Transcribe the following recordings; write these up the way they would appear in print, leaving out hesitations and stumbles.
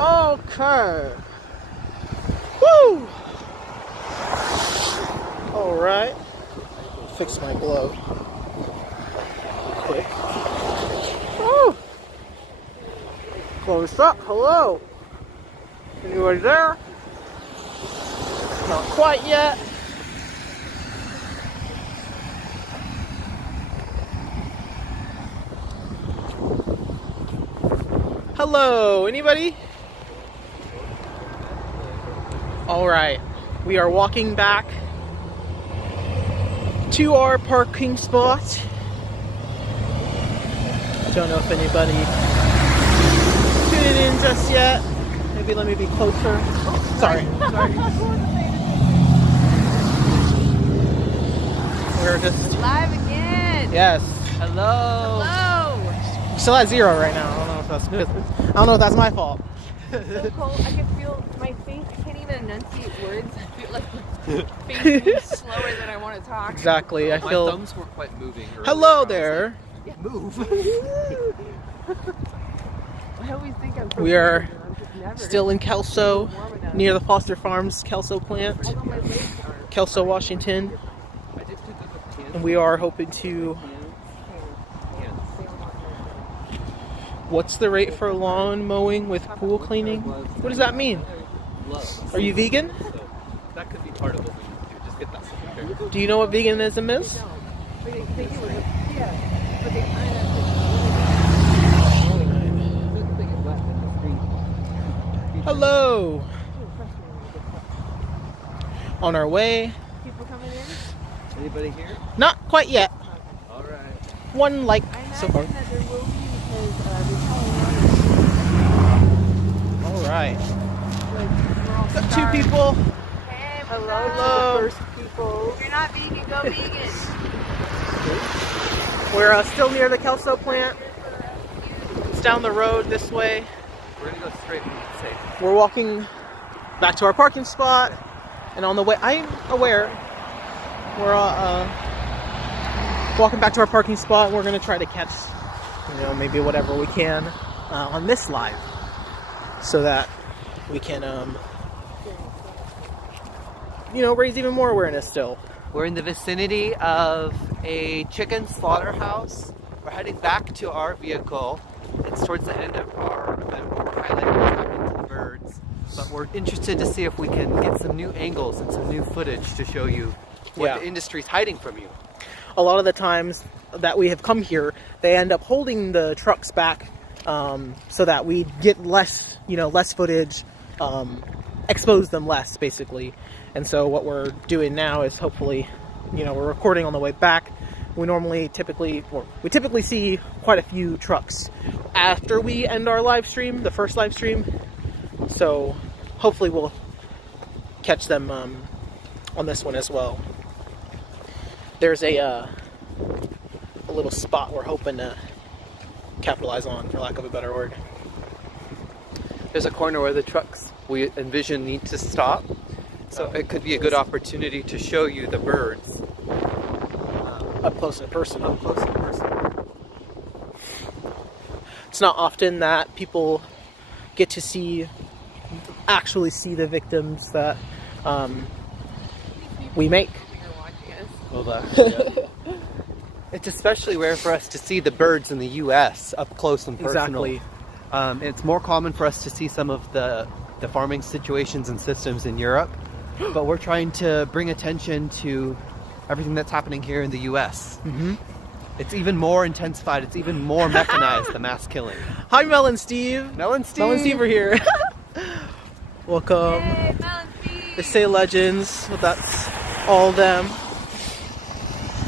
Okay. Woo! Alright. Fix my glove. Quick. Woo! Close up. Hello. Anybody there? Not quite yet. Hello, anybody? All right, we are walking back to our parking spot. I don't know if anybody tuned in just yet. Maybe let me be closer. Oh, sorry. We're just live again. Yes. Hello. We're still at 0 right now. I don't know if that's good. I don't know if that's my fault. It's so cold. I can feel my face. I can't even enunciate words. I feel like my face moves slower than I want to talk. Exactly. I feel. My thumbs weren't quite moving. Hello there. Like, yeah. Move. I always think I'm. We are still in Kelso, near the Foster Farms Kelso plant, Kelso, Washington, and we are hoping to. What's the rate for lawn mowing with pool cleaning? What does that mean? Are you vegan? That could be part of what we need to do. Just get that second. Do you know what veganism is? Hello! On our way. People coming in? Anybody here? Not quite yet. Alright. One like I so far. imagine that there will be because Alright. we're all Got starved. 2 people. Hey, Hello. to the first people. If you're not vegan, go vegan. We're still near the Kelso plant. It's down the road this way. We're gonna go straight and safe. We're walking back to our parking spot, and on the way, I'm aware, we're walking back to our parking spot, and we're gonna try to catch, maybe whatever we can on this live, so that we can, raise even more awareness still. We're in the vicinity of a chicken slaughterhouse. We're heading back to our vehicle. It's towards the end of our event. We're highlighting what's happening to the birds. But we're interested to see if we can get some new angles and some new footage to show you what the industry's hiding from you. A lot of the times that we have come here, they end up holding the trucks back so that we get less footage, expose them less, basically. And so what we're doing now is hopefully, we're recording on the way back. We typically see quite a few trucks after we end our live stream, the first live stream. So hopefully we'll catch them on this one as well. There's a little spot we're hoping to capitalize on, for lack of a better word. There's a corner where the trucks we envision need to stop. So it could be a good opportunity to show you the birds. Up close and personal. It's not often that people get to actually see the victims that we make. Well, it's especially rare for us to see the birds in the U.S. up close and personal. Exactly. It's more common for us to see some of the farming situations and systems in Europe, but we're trying to bring attention to everything that's happening here in the U.S. Mm-hmm. It's even more intensified. It's even more mechanized, the mass killing. Hi, Mel and Steve. Mel and Steve. Mel and Steve are here. Welcome. Hey, Mel and Steve. They say legends, but that's all them.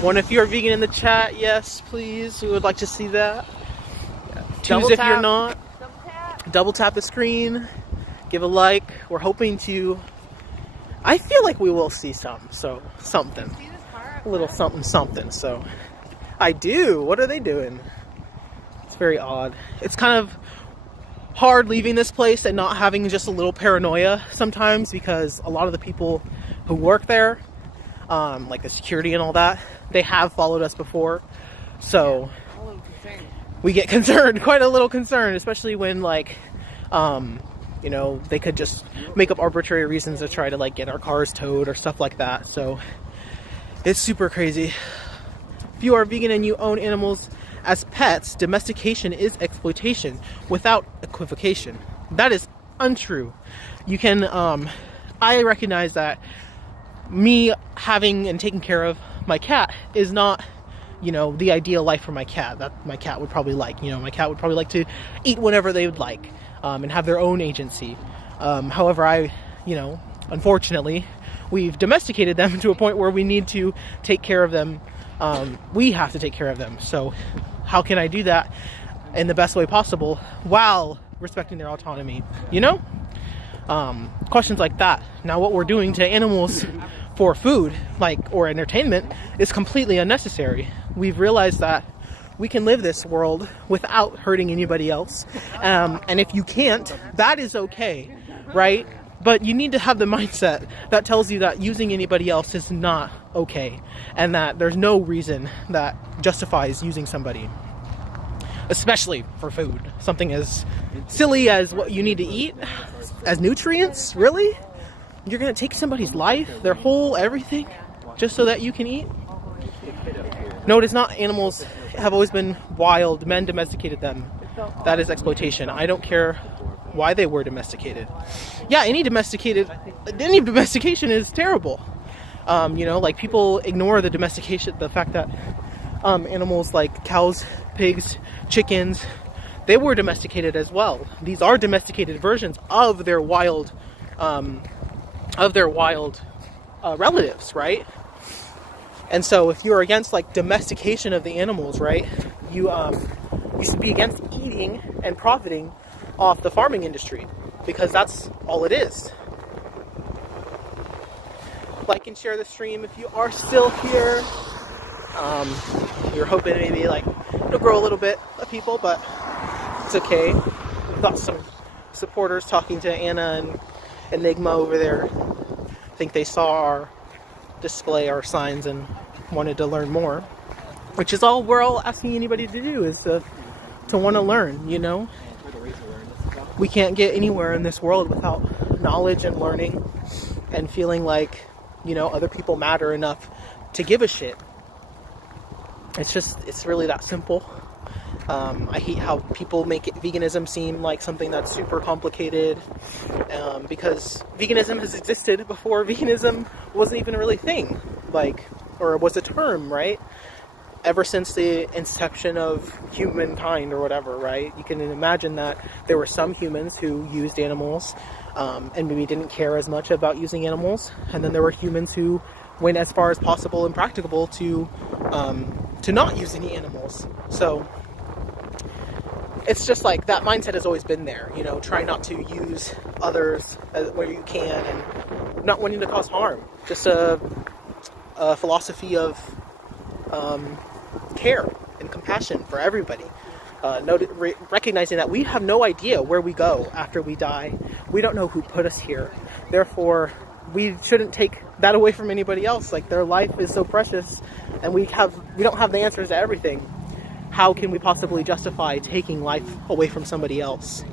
One, if you're vegan in the chat, yes, please. We would like to see that. Yeah. Twos if you're not. Double tap. Double tap the screen. Give a like. We're hoping to. I feel like we will see something. See this car? A little something. So I do. What are they doing? It's very odd. It's kind of hard leaving this place and not having just a little paranoia sometimes, because a lot of the people who work there, like the security and all that, they have followed us before. So A little concerned. we get concerned, quite a little concerned, especially when You know, they could just make up arbitrary reasons to try to like get our cars towed or stuff like that. So it's super crazy. If you are vegan and you own animals as pets, domestication is exploitation without equivocation. That is untrue. You can, I recognize that me having and taking care of my cat is not, you know, the ideal life for my cat that my cat would probably like. You know, my cat would probably like to eat whenever they would like, and have their own agency. However, you know, unfortunately, we've domesticated them to a point where we need to take care of them. We have to take care of them. So how can I do that in the best way possible while respecting their autonomy? You know? Questions like that. Now, what we're doing to animals for food, like, or entertainment, is completely unnecessary. We've realized that we can live this world without hurting anybody else. And if you can't, that is okay, right? But you need to have the mindset that tells you that using anybody else is not okay, and that there's no reason that justifies using somebody, especially for food. Something as silly as what you need to eat, as nutrients, really? You're gonna take somebody's life, their whole everything, just so that you can eat? No, it is not. Animals have always been wild. Men domesticated them. That is exploitation. I don't care why they were domesticated. Yeah, any domestication is terrible. You know, like, people ignore the domestication, the fact that animals like cows, pigs, chickens, they were domesticated as well. These are domesticated versions of their wild relatives, right? And so if you're against like domestication of the animals, right, you should be against eating and profiting off the farming industry, because that's all it is. Like and share the stream if you are still here. You're hoping maybe like it'll grow a little bit of people, but it's okay. We've got some supporters talking to Anna and Enigma over there. I think they saw our display, our signs, and wanted to learn more, which is all we're all asking anybody to do, is to want to learn. You know, we can't get anywhere in this world without knowledge and learning and feeling like, you know, other people matter enough to give a shit. It's really that simple. I hate how people make veganism seem like something that's super complicated, because veganism has existed before veganism wasn't even a really thing, like, or was a term, right? Ever since the inception of humankind or whatever, right? You can imagine that there were some humans who used animals, and maybe didn't care as much about using animals, and then there were humans who went as far as possible and practicable to not use any animals. So it's just like that mindset has always been there, you know, try not to use others where you can, and not wanting to cause harm. Just a philosophy of care and compassion for everybody. Recognizing that we have no idea where we go after we die. We don't know who put us here. Therefore, we shouldn't take that away from anybody else. Like, their life is so precious, and we don't have the answers to everything. How can we possibly justify taking life away from somebody else?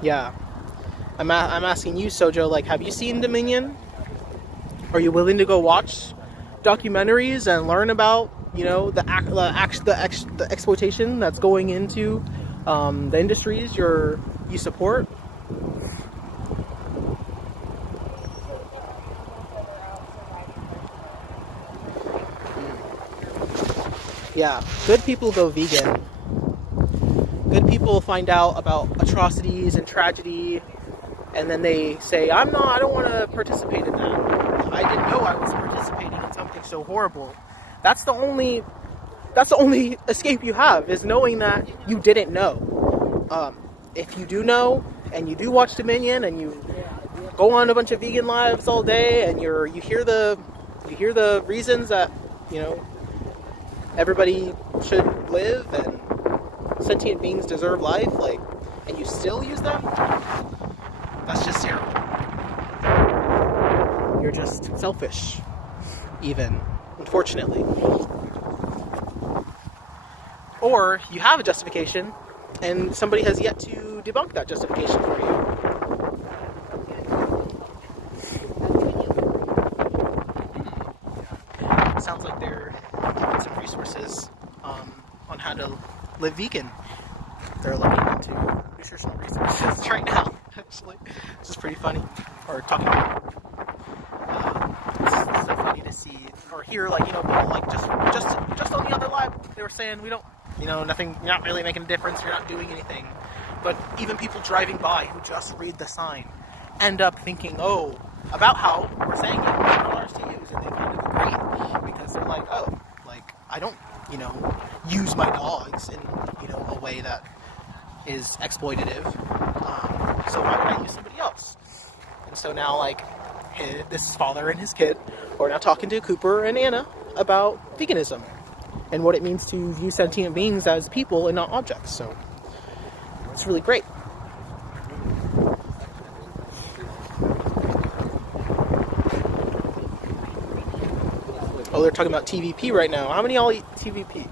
Yeah. I'm asking you, Sojo, like, have you seen Dominion? Are you willing to go watch documentaries and learn about, you know, the exploitation that's going into the industries you support? Yeah, good people go vegan. Good people find out about atrocities and tragedy, and then they say, I don't want to participate in that. I didn't know I was participating in something so horrible. That's the only escape you have, is knowing that you didn't know. If you do know, and you do watch Dominion, and you go on a bunch of vegan lives all day, and you hear the reasons that, you know, everybody should live and sentient beings deserve life, like, and you still use them, that's just terrible. You're just selfish, even, unfortunately. or you have a justification, and somebody has yet to debunk that justification for you. It sounds like they're giving some resources on how to live vegan. They're looking into nutritional resources right now, actually. This is pretty funny. Or talking about it's so funny to see or hear, like, you know, people like just on the other live, they were saying, we don't, you know, nothing, you're not really making a difference, you're not doing anything. But even people driving by who just read the sign end up thinking, oh, about how we're saying it, $1 to use, and they kind of agree, because they're like, oh, like, I don't, you know, use my dogs in, you know, a way that is exploitative, so why would I use somebody else? And so now, like, this father and his kid are now talking to Cooper and Anna about veganism and what it means to view sentient beings as people and not objects. So it's really great. Oh, they're talking about TVP right now. How many of y'all eat TVP?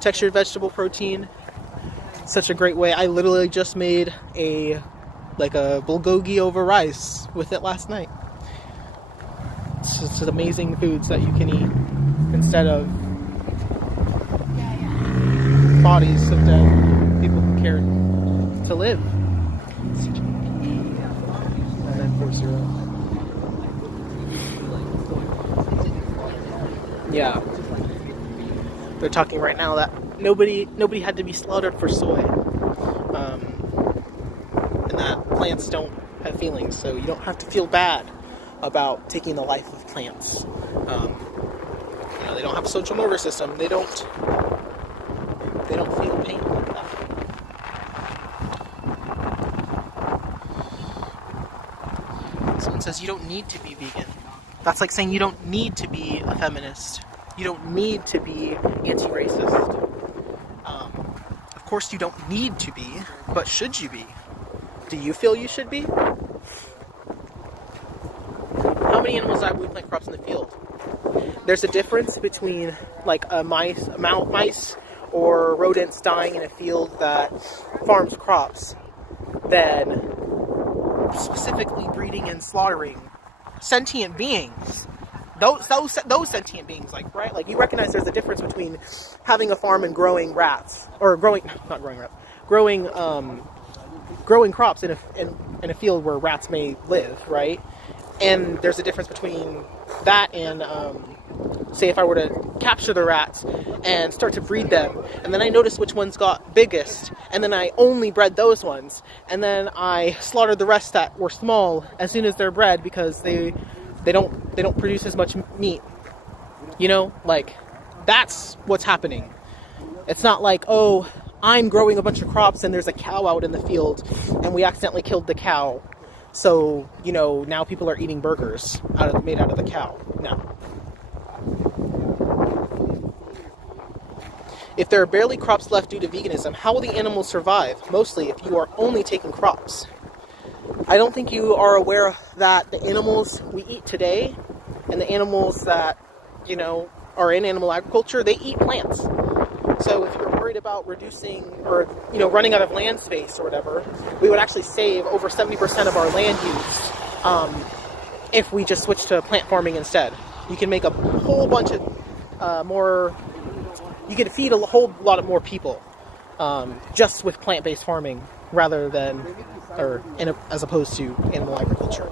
Textured vegetable protein. Such a great way. I literally just made a bulgogi over rice with it last night. It's just amazing foods that you can eat instead of bodies of dead people who care to live. And then 40. Yeah. They're talking right now that nobody had to be slaughtered for soy. And that plants don't have feelings, so you don't have to feel bad about taking the life of plants. You know, they don't have a social nervous system. They don't feel pain like that. Someone says you don't need to be vegan. That's like saying you don't need to be a feminist. You don't need to be anti-racist. Of course you don't need to be, but should you be? Do you feel you should be? How many animals die when we plant crops in the field? There's a difference between like mice or rodents dying in a field that farms crops than specifically breeding and slaughtering sentient beings. Those sentient beings, like, right? Like, you recognize there's a difference between having a farm and growing rats, or growing crops in a field where rats may live, right? And there's a difference between that and, say, if I were to capture the rats and start to breed them, and then I notice which ones got biggest, and then I only bred those ones, and then I slaughtered the rest that were small as soon as they're bred because they don't produce as much meat. You know, like, that's what's happening. It's not like, oh, I'm growing a bunch of crops and there's a cow out in the field and we accidentally killed the cow. So, you know, now people are eating burgers made out of the cow. No. If there are barely crops left due to veganism, how will the animals survive? Mostly if you are only taking crops. I don't think you are aware that the animals we eat today and the animals that, you know, are in animal agriculture, they eat plants. So if you're worried about reducing or, you know, running out of land space or whatever, we would actually save over 70% of our land use if we just switch to plant farming instead. You can make a whole bunch of more, you can feed a whole lot of more people just with plant-based farming rather than, as opposed to animal agriculture.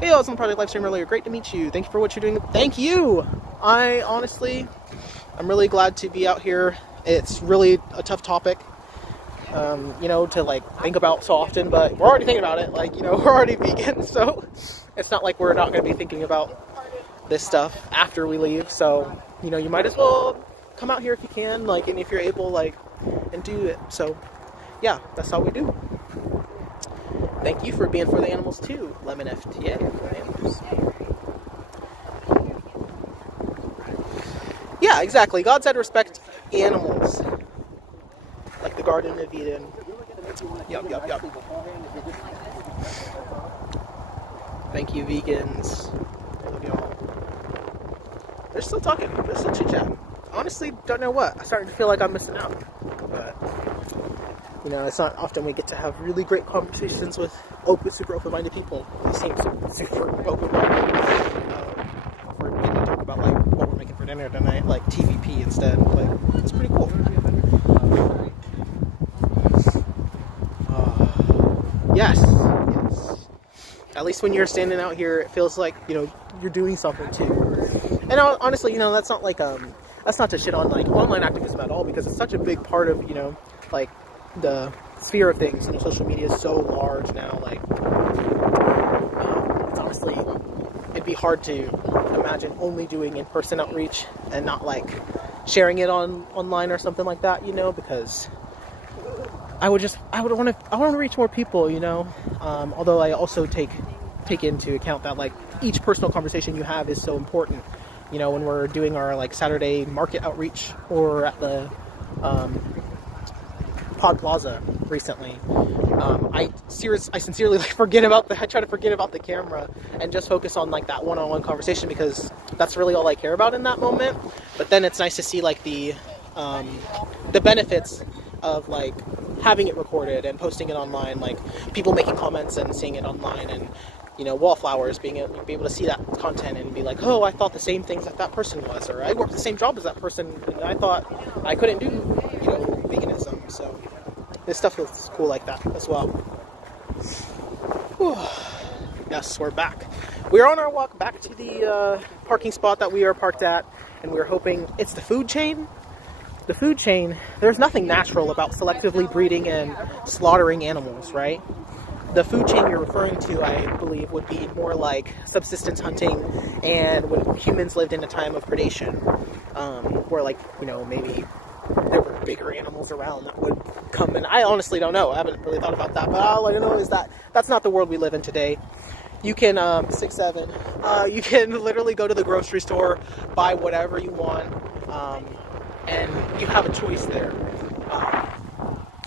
Hey, I was on the Project Livestream earlier. Great to meet you. Thank you for what you're doing. Thank you! I'm really glad to be out here. It's really a tough topic, you know, to, like, think about so often, but we're already thinking about it. Like, you know, we're already vegan, so it's not like we're not going to be thinking about this stuff after we leave. So, you know, you might as well come out here if you can, like, and if you're able, like, and do it. So, yeah, that's all we do. Thank you for being for the animals too, Lemon FTA. For the animals. Yeah, exactly. God said respect animals, like the Garden of Eden. Yup. Thank you, vegans. Love y'all. They're still talking. They're still chit-chatting. honestly don't know what. I'm starting to feel like I'm missing out. But, you know, it's not often we get to have really great conversations with super open-minded people. They seem super open-minded. We're getting to talk about, like, what we're making for dinner tonight, like TVP instead. Like, it's pretty cool. Yes. At least when you're standing out here, it feels like, you know, you're doing something too. And honestly, you know, that's not like that's not to shit on like online activism at all, because it's such a big part of, you know, like the sphere of things. You know, social media is so large now. Like, it's honestly, it'd be hard to imagine only doing in-person outreach and not like sharing it online or something like that. You know, because I want to reach more people, you know. Although I also take into account that like each personal conversation you have is so important. You know, when we're doing our like Saturday market outreach or at the Pod Plaza recently, I sincerely like I try to forget about the camera and just focus on like that one-on-one conversation, because that's really all I care about in that moment. But then it's nice to see like the benefits of like having it recorded and posting it online, like people making comments and seeing it online, and you know, wallflowers being able to see that content and be like, oh, I thought the same things that person was, or I worked the same job as that person and I thought I couldn't do, you know, veganism. So this stuff is cool like that as well. Whew. Yes, we're back. We're on our walk back to the parking spot that we are parked at, and we're hoping it's the food chain. The food chain, there's nothing natural about selectively breeding and slaughtering animals, right? The food chain you're referring to, I believe, would be more like subsistence hunting, and when humans lived in a time of predation, where, like, you know, maybe there were bigger animals around that would come, and I honestly don't know. I haven't really thought about that, but all I know is that that's not the world we live in today. You can, 6'7", you can literally go to the grocery store, buy whatever you want, and you have a choice there.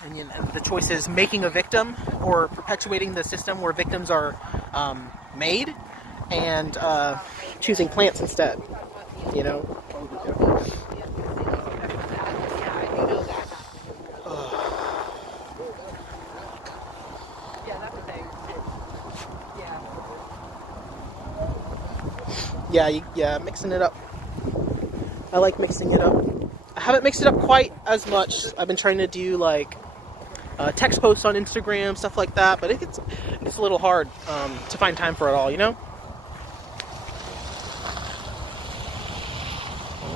And the choice is making a victim or perpetuating the system where victims are made, and choosing plants instead, you know? Yeah, mixing it up. I like mixing it up. I haven't mixed it up quite as much. I've been trying to do like text posts on Instagram, stuff like that, but it's a little hard to find time for it all, you know?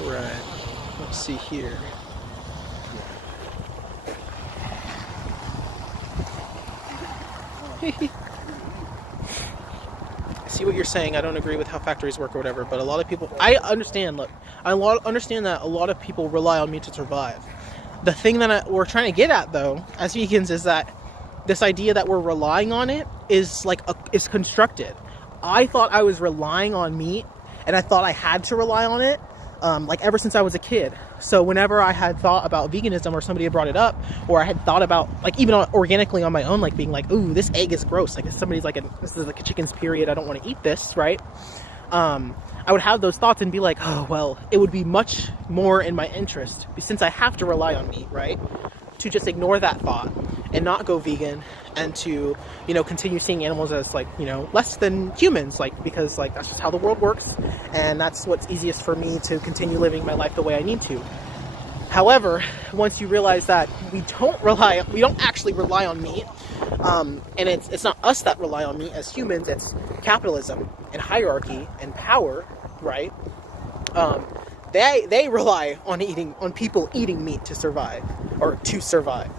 Alright, let's see here. I see what you're saying. I don't agree with how factories work or whatever, but a lot of people, I understand that a lot of people rely on meat to survive. The thing that we're trying to get at, though, as vegans, is that this idea that we're relying on it is is constructed. I thought I was relying on meat, and I thought I had to rely on it, like ever since I was a kid. So whenever I had thought about veganism, or somebody had brought it up, or I had thought about, like, even organically on my own, like being like, ooh, this egg is gross. Like, if somebody's like, this is like a chicken's period, I don't want to eat this, right? I would have those thoughts and be like, oh, well, it would be much more in my interest, since I have to rely on meat, right, to just ignore that thought and not go vegan, and to, you know, continue seeing animals as, like, you know, less than humans, like, because, like, that's just how the world works, and that's what's easiest for me to continue living my life the way I need to. However, once you realize that we don't actually rely on meat, and it's not us that rely on meat as humans, it's capitalism and hierarchy and power, right? They rely on people eating meat to survive, or to survive.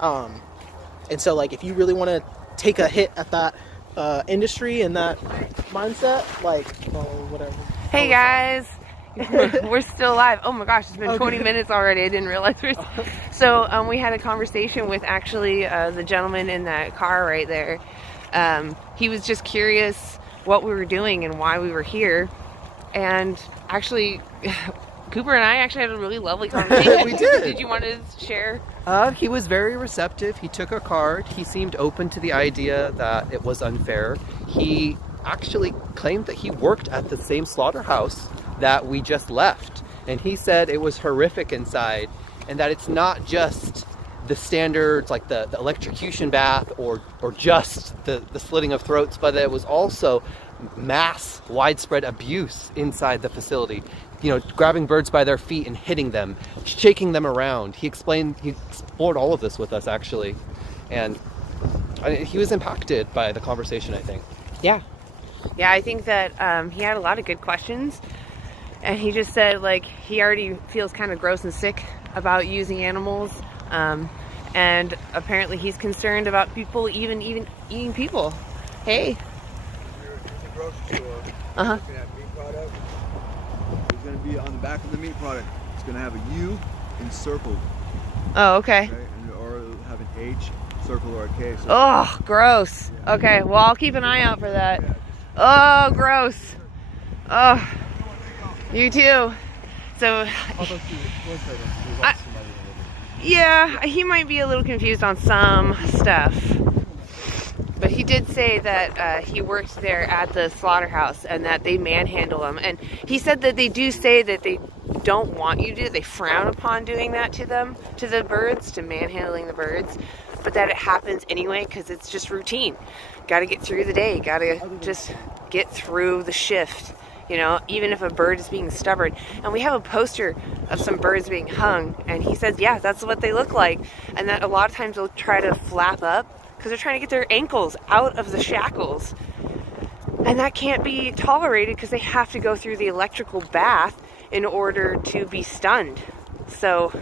And so, like, if you really want to take a hit at that industry and that mindset, like, whatever. Hey guys, we're still live. Oh my gosh, it's been 20 minutes already. I didn't realize So we had a conversation with actually the gentleman in that car right there. He was just curious what we were doing and why we were here, and actually Cooper and I actually had a really lovely conversation. We did. Did you want to share? He was very receptive. He took a card. He seemed open to the idea that it was unfair. He actually claimed that he worked at the same slaughterhouse that we just left. And he said it was horrific inside, and that it's not just the standards like the electrocution bath or just the slitting of throats, but that it was also mass widespread abuse inside the facility. You know, grabbing birds by their feet and hitting them, shaking them around. He explored all of this with us, actually. And he was impacted by the conversation, I think. Yeah. Yeah, I think that he had a lot of good questions. And he just said, like, he already feels kind of gross and sick about using animals. And apparently he's concerned about people even eating people. Hey. You're in the grocery store, looking at meat products. There's going to be on the back of the meat product, it's going to have a U encircled. Oh, okay. And, or it'll have an H circle or a K. So Oh, gross. Yeah. Okay, well, I'll keep an eye out for that. Yeah, Oh, gross. Oh, you too. So, yeah, he might be a little confused on some stuff. But he did say that he works there at the slaughterhouse and that they manhandle them. And he said that they do say that they don't want you to do it. They frown upon doing that to them, to the birds, to manhandling the birds. But that it happens anyway because it's just routine. Got to get through the day. Got to just get through the shift. You know, even if a bird is being stubborn. And we have a poster of some birds being hung. And he says, yeah, that's what they look like. And that a lot of times they'll try to flap up because they're trying to get their ankles out of the shackles. And that can't be tolerated because they have to go through the electrical bath in order to be stunned. So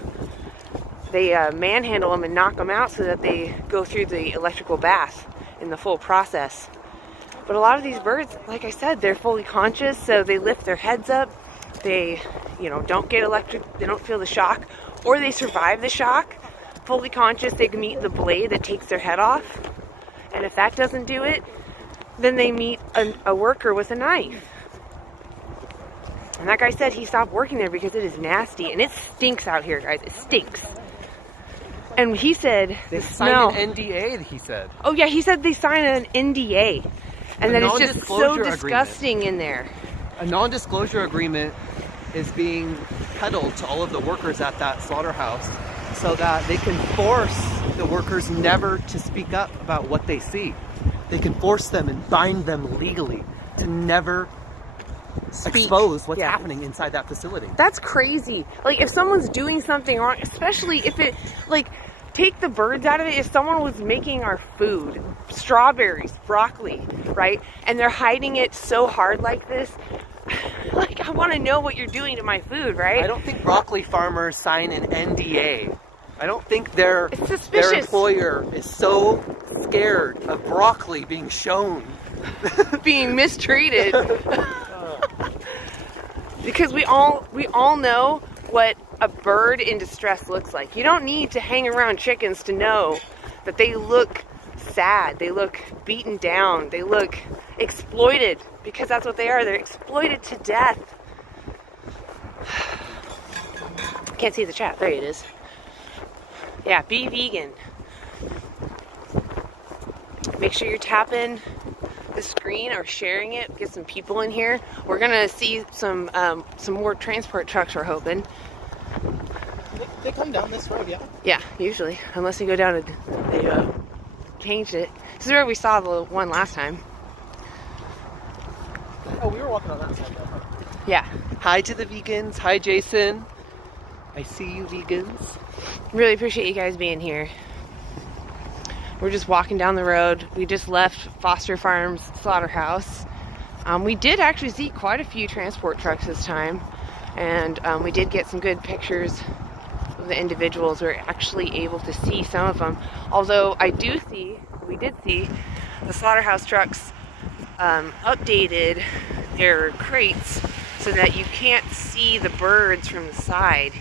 they manhandle them and knock them out so that they go through the electrical bath in the full process. But a lot of these birds, like I said, they're fully conscious, so they lift their heads up. They, you know, don't get they don't feel the shock, or they survive the shock. Fully conscious, they can meet the blade that takes their head off. And if that doesn't do it, then they meet a worker with a knife. And that guy said he stopped working there because it is nasty, and it stinks out here, guys. It stinks. And he said They the smell. signed an NDA, he said. Oh yeah, he said they signed an NDA. And that it's just so non-disclosure disgusting in there. A non-disclosure agreement is being peddled to all of the workers at that slaughterhouse so that they can force the workers never to speak up about what they see. They can force them and bind them legally to never expose what's happening inside that facility. That's crazy. Like, if someone's doing something wrong, especially if it, like, take the birds out of it. If someone was making our food, strawberries, broccoli, right, and they're hiding it so hard like this, like, I want to know what you're doing to my food, right? I don't think broccoli farmers sign an NDA. I don't think their suspicious. employer is so scared of broccoli being shown. Being mistreated. Because we all know what a bird in distress looks like. You don't need to hang around chickens to know that they look sad, they look beaten down, they look exploited, because that's what they are. They're exploited to death. Can't see the chat. There it is. Yeah, be vegan. Make sure you're tapping the screen or sharing it. Get some people in here. We're gonna see some more transport trucks, we're hoping. They come down this road, yeah? Yeah, usually. Unless you go down and they changed it. This is where we saw the one last time. Oh, we were walking on that side though. Yeah. Hi to the vegans. Hi, Jason. I see you, vegans. Really appreciate you guys being here. We're just walking down the road. We just left Foster Farms Slaughterhouse. We did actually see quite a few transport trucks this time. And we did get some good pictures of the individuals. We were actually able to see some of them. Although we did see the slaughterhouse trucks updated their crates so that you can't see the birds from the side.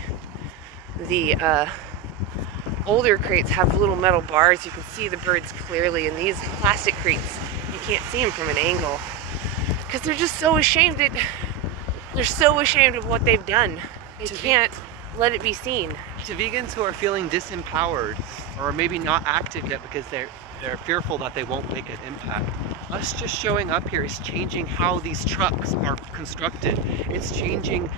The older crates have little metal bars. You can see the birds clearly. And these plastic crates, you can't see them from an angle. Because they're just so ashamed that they're so ashamed of what they've done. They can't let it be seen. To vegans who are feeling disempowered or maybe not active yet because they're fearful that they won't make an impact, us just showing up here is changing how these trucks are constructed. It's changing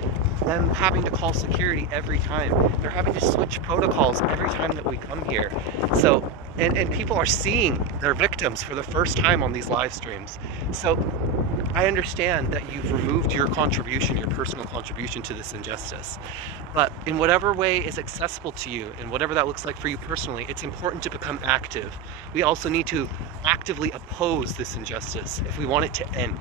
them having to call security every time. They're having to switch protocols every time that we come here. So, and people are seeing their victims for the first time on these live streams. So I understand that you've removed your contribution, your personal contribution to this injustice. But in whatever way is accessible to you, and whatever that looks like for you personally, it's important to become active. We also need to actively oppose this injustice if we want it to end.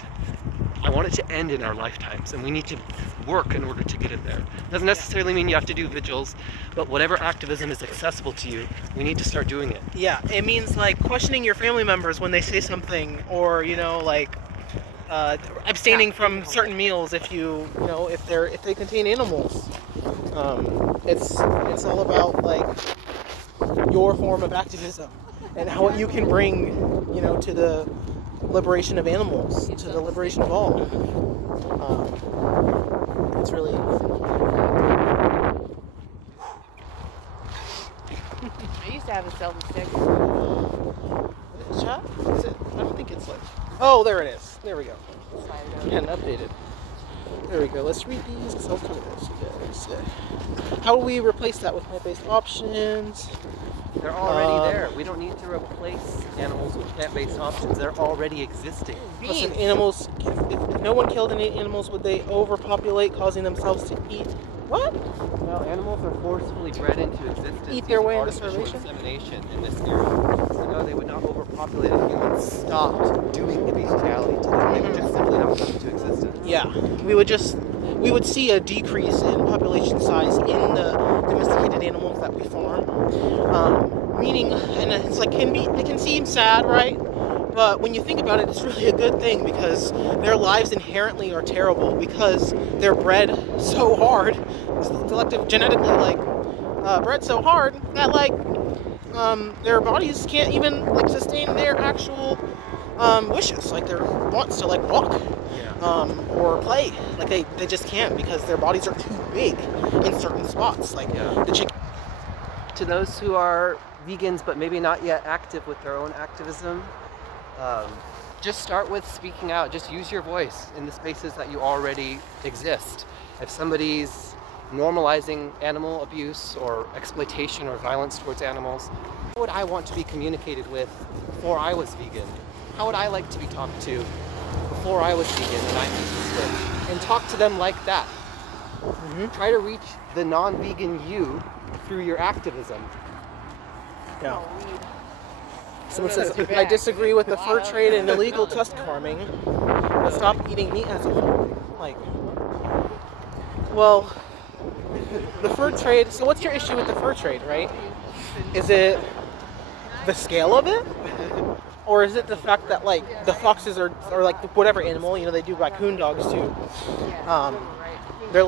I want it to end in our lifetimes, and we need to work in order to get it there. Doesn't necessarily mean you have to do vigils, but whatever activism is accessible to you, we need to start doing it. Yeah, it means like questioning your family members when they say something, or like abstaining from certain meals if if they contain animals. It's all about like your form of activism and how you can bring to the liberation of animals, to the liberation of all. It's really I used to have a selfie stick. chat? Is it? I don't think it's like. Oh, there it is. There we go. And updated. There we go. Let's read these because I'll cover this. How do we replace that with plant-based options? They're already there. We don't need to replace animals with plant-based options. They're already existing. Listen, animals, if no one killed any animals, would they overpopulate, causing themselves to eat? What? Well, animals are forcefully bred into existence. Eat their way into artificial starvation? insemination in this area. So no, they would not overpopulate if humans stopped doing the bestiality to them. They would just simply not come into existence. Yeah, we would see a decrease in population size in the domesticated animals that we farm. Meaning, and it's like it can seem sad, right? But when you think about it, it's really a good thing because their lives inherently are terrible because they're bred so hard, genetically bred so hard that their bodies can't even sustain their actual wishes, their wants to walk or play. They just can't because their bodies are too big in certain spots. The chicken. To those who are vegans but maybe not yet active with their own activism, just start with speaking out. Just use your voice in the spaces that you already exist. If somebody's normalizing animal abuse or exploitation or violence towards animals, how would I want to be communicated with before I was vegan? How would I like to be talked to before I was vegan and I made the switch? And talk to them like that. Mm-hmm. Try to reach the non-vegan you through your activism. Yeah. Someone says, I disagree with the fur trade and illegal tusk farming, but stop eating meat as a whole. Well, the fur trade, so what's your issue with the fur trade, right? Is it the scale of it? Or is it the fact that, the foxes or whatever animal, they do raccoon dogs too, they're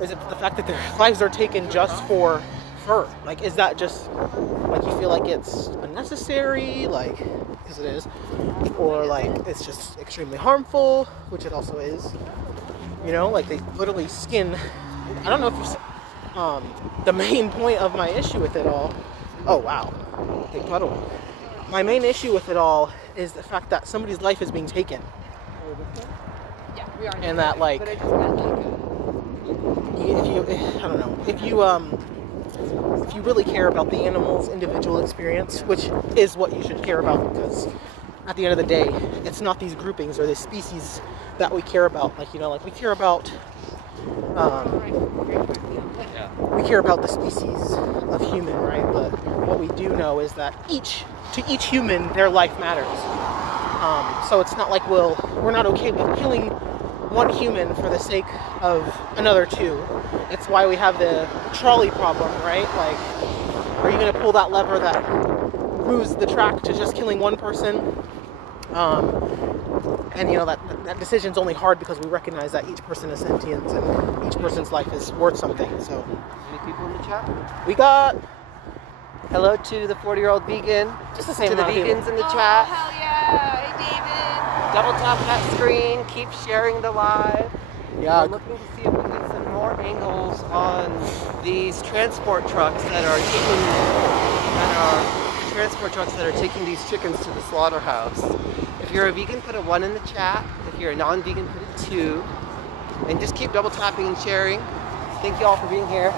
is it the fact that their lives are taken just for fur? Is that just, you feel like it's unnecessary, because it is, or it's just extremely harmful, which it also is, they literally skin, I don't know if you the main point of my issue with it all, oh wow, big puddle. My main issue with it all is the fact that somebody's life is being taken. Yeah, we are. And that But I just meant if you really care about the animal's individual experience, which is what you should care about, because at the end of the day, it's not these groupings or the species that we care about. We care about we care about the species of human, right? But what we do know is that to each human, their life matters. So it's not like we're not okay with killing one human for the sake of another two. It's why we have the trolley problem, right? Are you going to pull that lever that moves the track to just killing one person? And that decision's only hard because we recognize that each person is sentient and each person's life is worth something. So, any people in the chat? We got hello to the 40-year-old vegan. Just the same to the amount of vegans people. in the chat. Hell yeah! Hey, David! Double tap that screen. Keep sharing the live. Yeah. We're looking to see if we get some more angles on these transport trucks that are taking these chickens to the slaughterhouse. If you're a vegan, put a 1 in the chat. If you're a non-vegan, put a 2. And just keep double tapping and sharing. Thank you all for being here.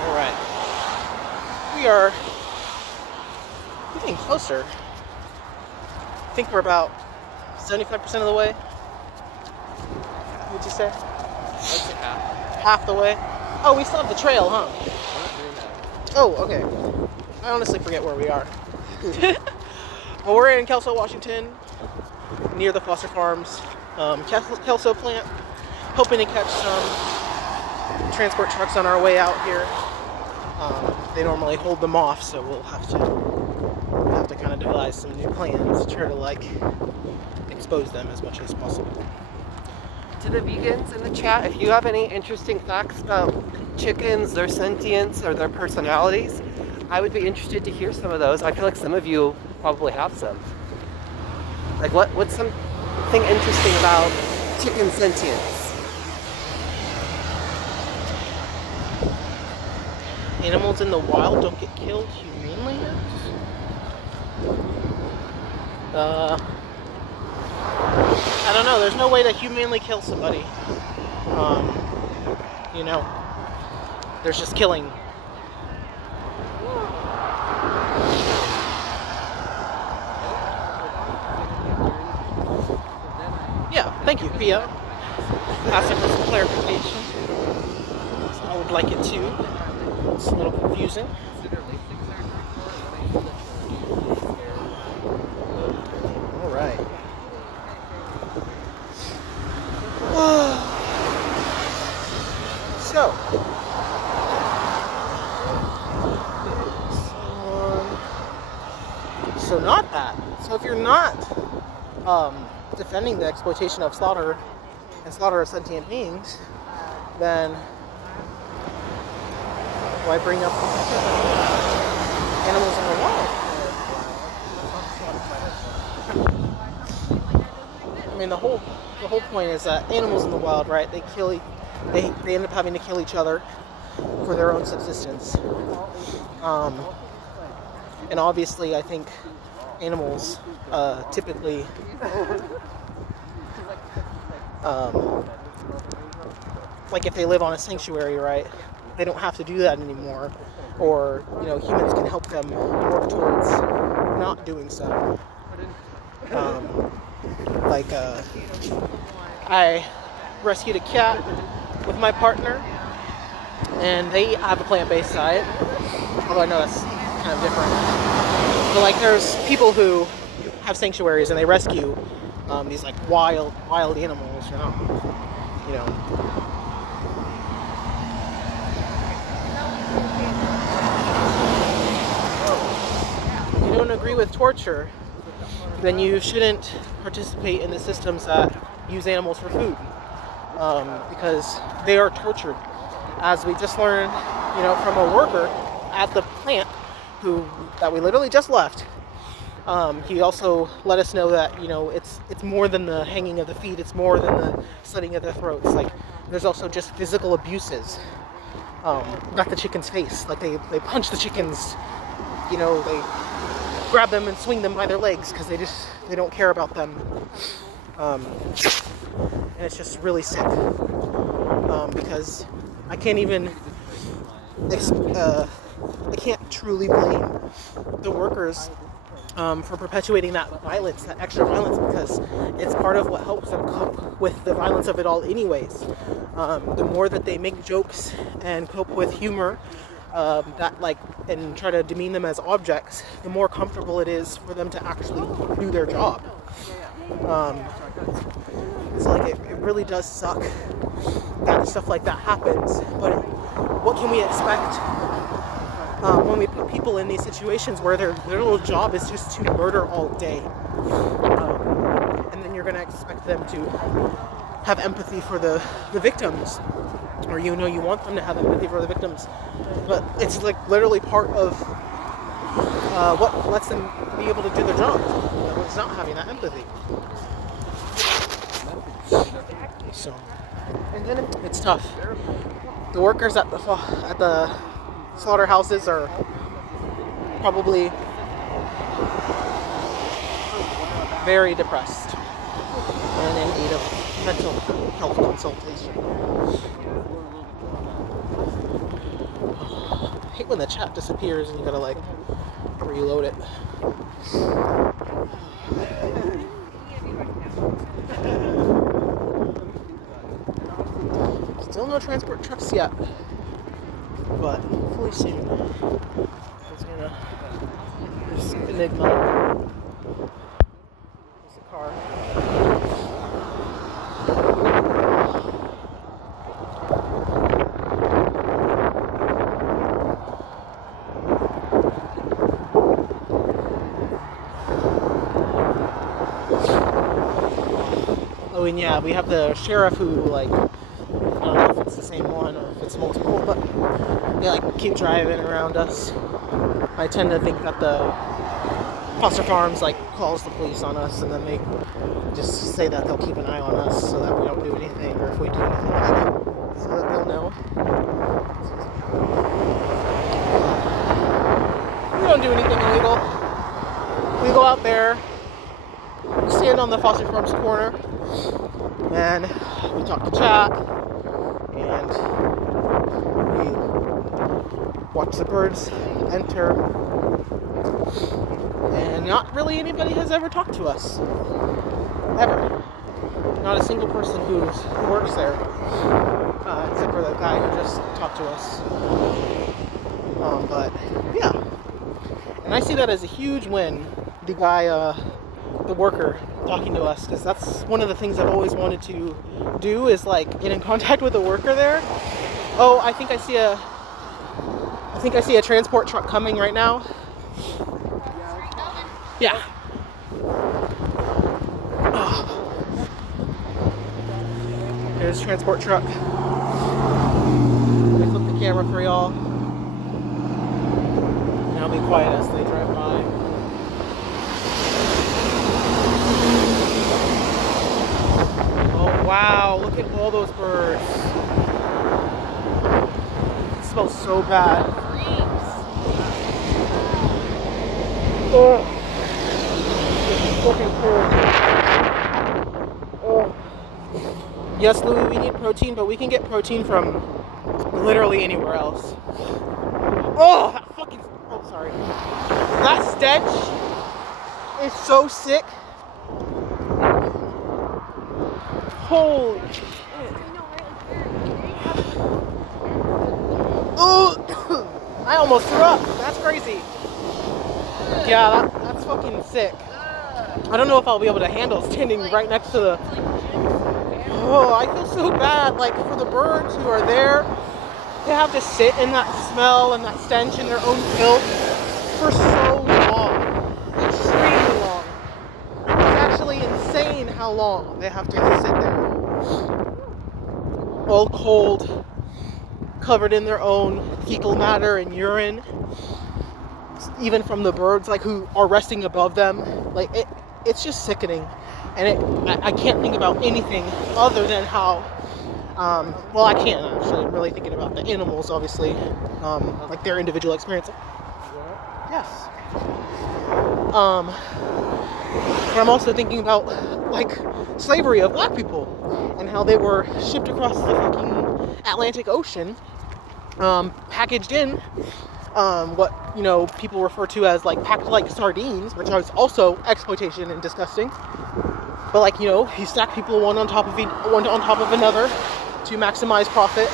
All right. We are getting closer. I think we're about 75% of the way. What'd you say? Let's say half. Half the way? Oh, we still have the trail, huh? Oh, okay. I honestly forget where we are. Well, we're in Kelso, Washington, near the Foster Farms Kelso plant, hoping to catch some transport trucks on our way out here. They normally hold them off, so we'll have to kind of devise some new plans to try to like expose them as much as possible. To the vegans in the chat, if you have any interesting facts about chickens, their sentience, or their personalities, I would be interested to hear some of those. I feel like some of you probably have some. Like what's something interesting about chicken sentience? Animals in the wild don't get killed humanely? I don't know. There's no way to humanely kill somebody. You know, there's just killing. Yeah, thank you, Pia. Asking for some clarification. I would like it too. It's a little confusing. All right. So not that. So if you're not defending the exploitation of slaughter of sentient beings, then why bring up animals in the wild? I mean, the whole point is that animals in the wild, right? They end up having to kill each other for their own subsistence. And obviously, I think animals typically like if they live on a sanctuary, right? They don't have to do that anymore, or humans can help them work towards not doing so. I rescued a cat with my partner, and they have a plant-based diet. Although I know that's kind of different. But like, there's people who have sanctuaries and they rescue these like wild animals, If you don't agree with torture, then you shouldn't participate in the systems that use animals for food, because they are tortured. As we just learned, from a worker at the plant that we literally just left. He also let us know that it's more than the hanging of the feet. It's more than the slitting of their throats. Like, there's also just physical abuses. Not the chicken's face. Like they punch the chickens. They grab them and swing them by their legs because they don't care about them. And it's just really sick. Because I can't even I can't truly blame the workers for perpetuating that violence, that extra violence, because it's part of what helps them cope with the violence of it all anyways. The more that they make jokes and cope with humor, and try to demean them as objects, the more comfortable it is for them to actually do their job. It's like it really does suck that stuff like that happens, but what can we expect when we put people in these situations where their little job is just to murder all day? And then you're going to expect them to have empathy for the victims, or you want them to have empathy for the victims, but it's like literally part of what lets them be able to do their job. It's not having that empathy. So It's tough. The workers at the slaughterhouses are probably very depressed and in need of mental health consultation. I hate when the chat disappears and you gotta like reload it. Still no transport trucks yet, but hopefully soon. There's Enigma. There's a car. Oh, and yeah, we have the sheriff who, like, I don't know if it's the same one or if it's multiple, but they, like, keep driving around us. I tend to think that the Foster Farms, like, calls the police on us, and then they just say that they'll keep an eye on us so that we don't do anything, or if we do anything, so that they'll know. We don't do anything illegal. We go out there, stand on the Foster Farms corner, and we talk to chat, and we watch the birds enter, and not really anybody has ever talked to us. Ever. Not a single person who works there, except for the guy who just talked to us. But, yeah. And I see that as a huge win, the guy, the worker talking to us, because that's one of the things I've always wanted to do, is like get in contact with a worker there. Oh, I think I see a transport truck coming right now. Yeah. Oh. There's a transport truck. Let me flip the camera for y'all. And I'll be quiet as they drive by. Wow, look at all those birds. It smells so bad. Oh, it's fucking cold. Oh. Yes, Louis, we need protein, but we can get protein from literally anywhere else. Oh, that fucking... Oh, sorry. That stench is so sick. Holy shit. Oh, I almost threw up. That's crazy. Yeah, that's fucking sick. I don't know if I'll be able to handle standing right next to the... Oh, I feel so bad. Like, for the birds who are there, they have to sit in that smell and that stench in their own filth for so long. Extremely long. It's actually insane how long they have to sit there. All cold, covered in their own fecal matter and urine. Even from the birds, like, who are resting above them. Like, it's just sickening. And I can't think about anything other than how, well, I can't actually. I'm really thinking about the animals, obviously, like their individual experience. Yes. But I'm also thinking about, like, slavery of black people and how they were shipped across the fucking Atlantic Ocean, packaged in, what, you know, people refer to as, like, packed like sardines, which is also exploitation and disgusting. But, like, you know, you stack people one on top of another to maximize profit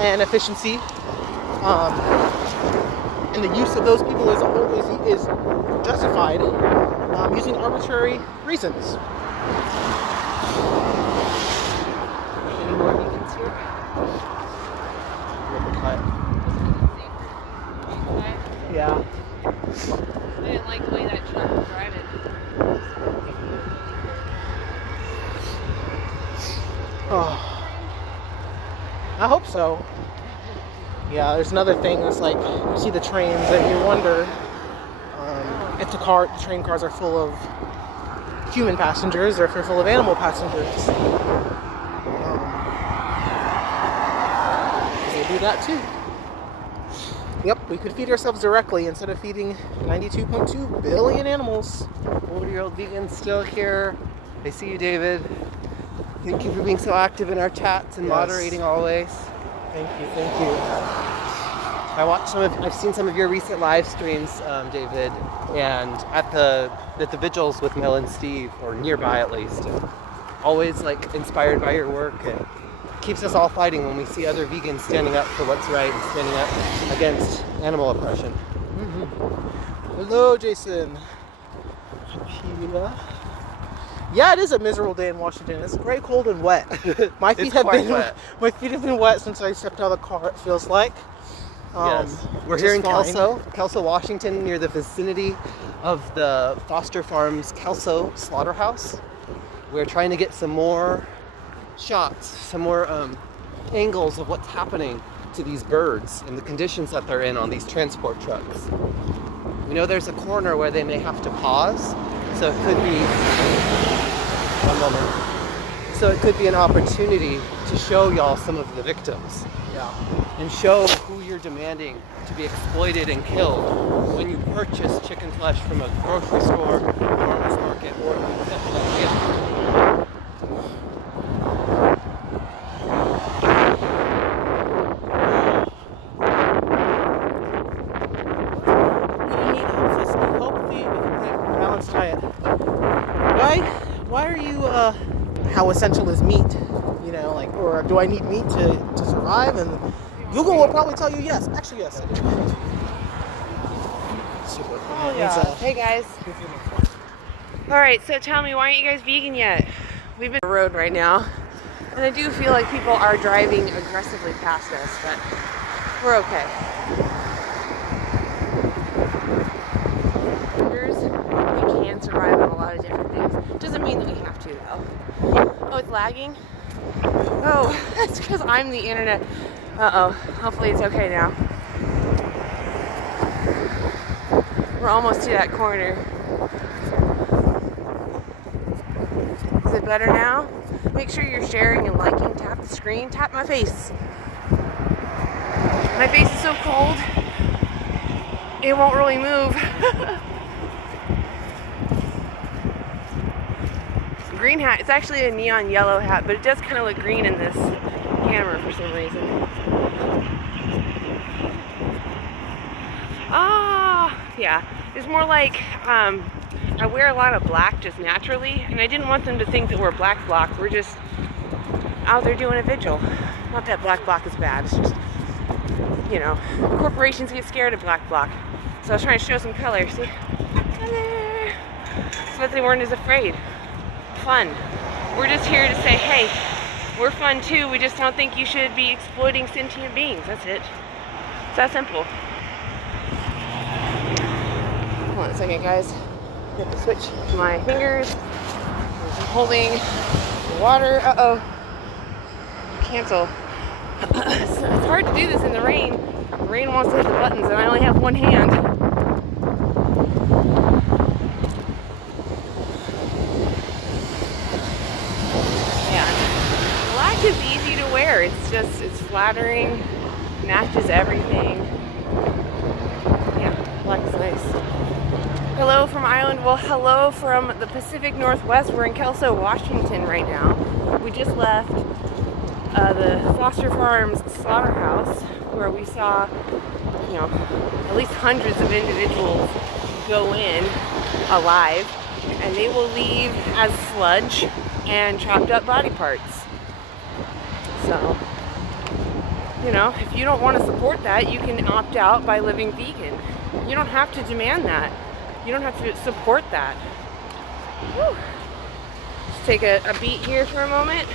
and efficiency. And the use of those people is justified using arbitrary reasons. Any more vegans here? Yeah. I didn't like the way that truck was driving. Oh, I hope so. Yeah, there's another thing that's like, you see the trains and you wonder if the train cars are full of human passengers or if they're full of animal passengers. do that too. Yep, we could feed ourselves directly instead of feeding 92.2 billion animals. 40-year-old vegans still here. I see you, David. Thank you for being so active in our chats and moderating always. Thank you, thank you. I've seen some of your recent live streams, David, and at the vigils with Mel and Steve, or nearby at least. Always like inspired by your work, and keeps us all fighting when we see other vegans standing up for what's right and standing up against animal oppression. Hello, Jason. Yeah, it is a miserable day in Washington. It's very cold and wet. My feet have been wet since I stepped out of the car. It feels like. Yes, we're here in Kelso, Washington, near the vicinity of the Foster Farms Kelso Slaughterhouse. We're trying to get some more shots, some more angles of what's happening to these birds and the conditions that they're in on these transport trucks. We know there's a corner where they may have to pause, so it could be So it could be an opportunity to show y'all some of the victims. Yeah. And show who you're demanding to be exploited and killed when you purchase chicken flesh from a grocery store, farmer's market, or a gift. Why are you, how essential is meat? You know, like, or do I need meat to survive? And Google will probably tell you yes. Actually, yes. Super. Oh, yeah. Hey, guys. All right, so tell me, why aren't you guys vegan yet? We've been on the road right now, and I do feel like people are driving aggressively past us, but we're okay. We can survive on a lot of different things. Doesn't mean that we have to, though. Oh, it's lagging? Oh, that's because I'm the internet. Uh-oh. Hopefully it's okay now. We're almost to that corner. Is it better now? Make sure you're sharing and liking. Tap the screen. Tap my face. My face is so cold, it won't really move. Green hat. It's actually a neon yellow hat, but it does kind of look green in this camera for some reason. Yeah. It's more like I wear a lot of black just naturally, and I didn't want them to think that we're black bloc. We're just out there doing a vigil. Not that black bloc is bad. It's just, you know, corporations get scared of black bloc. So I was trying to show some color. See? Color. So that they weren't as afraid. Fun. We're just here to say, hey, we're fun too. We just don't think you should be exploiting sentient beings. That's it. It's that simple. Hold on a second, guys. I have to switch my fingers. I'm holding the water. Uh-oh. Cancel. So it's hard to do this in the rain. The rain wants to hit the buttons and I only have one hand. Is easy to wear. It's flattering, matches everything. Yeah, black is nice. Hello from Ireland. Well, hello from the Pacific Northwest. We're in Kelso, Washington right now. We just left the Foster Farms Slaughterhouse, where we saw, you know, at least hundreds of individuals go in alive, and they will leave as sludge and chopped up body parts. So, you know, if you don't want to support that, you can opt out by living vegan. You don't have to demand that. You don't have to support that. Whew. Just take a beat here for a moment.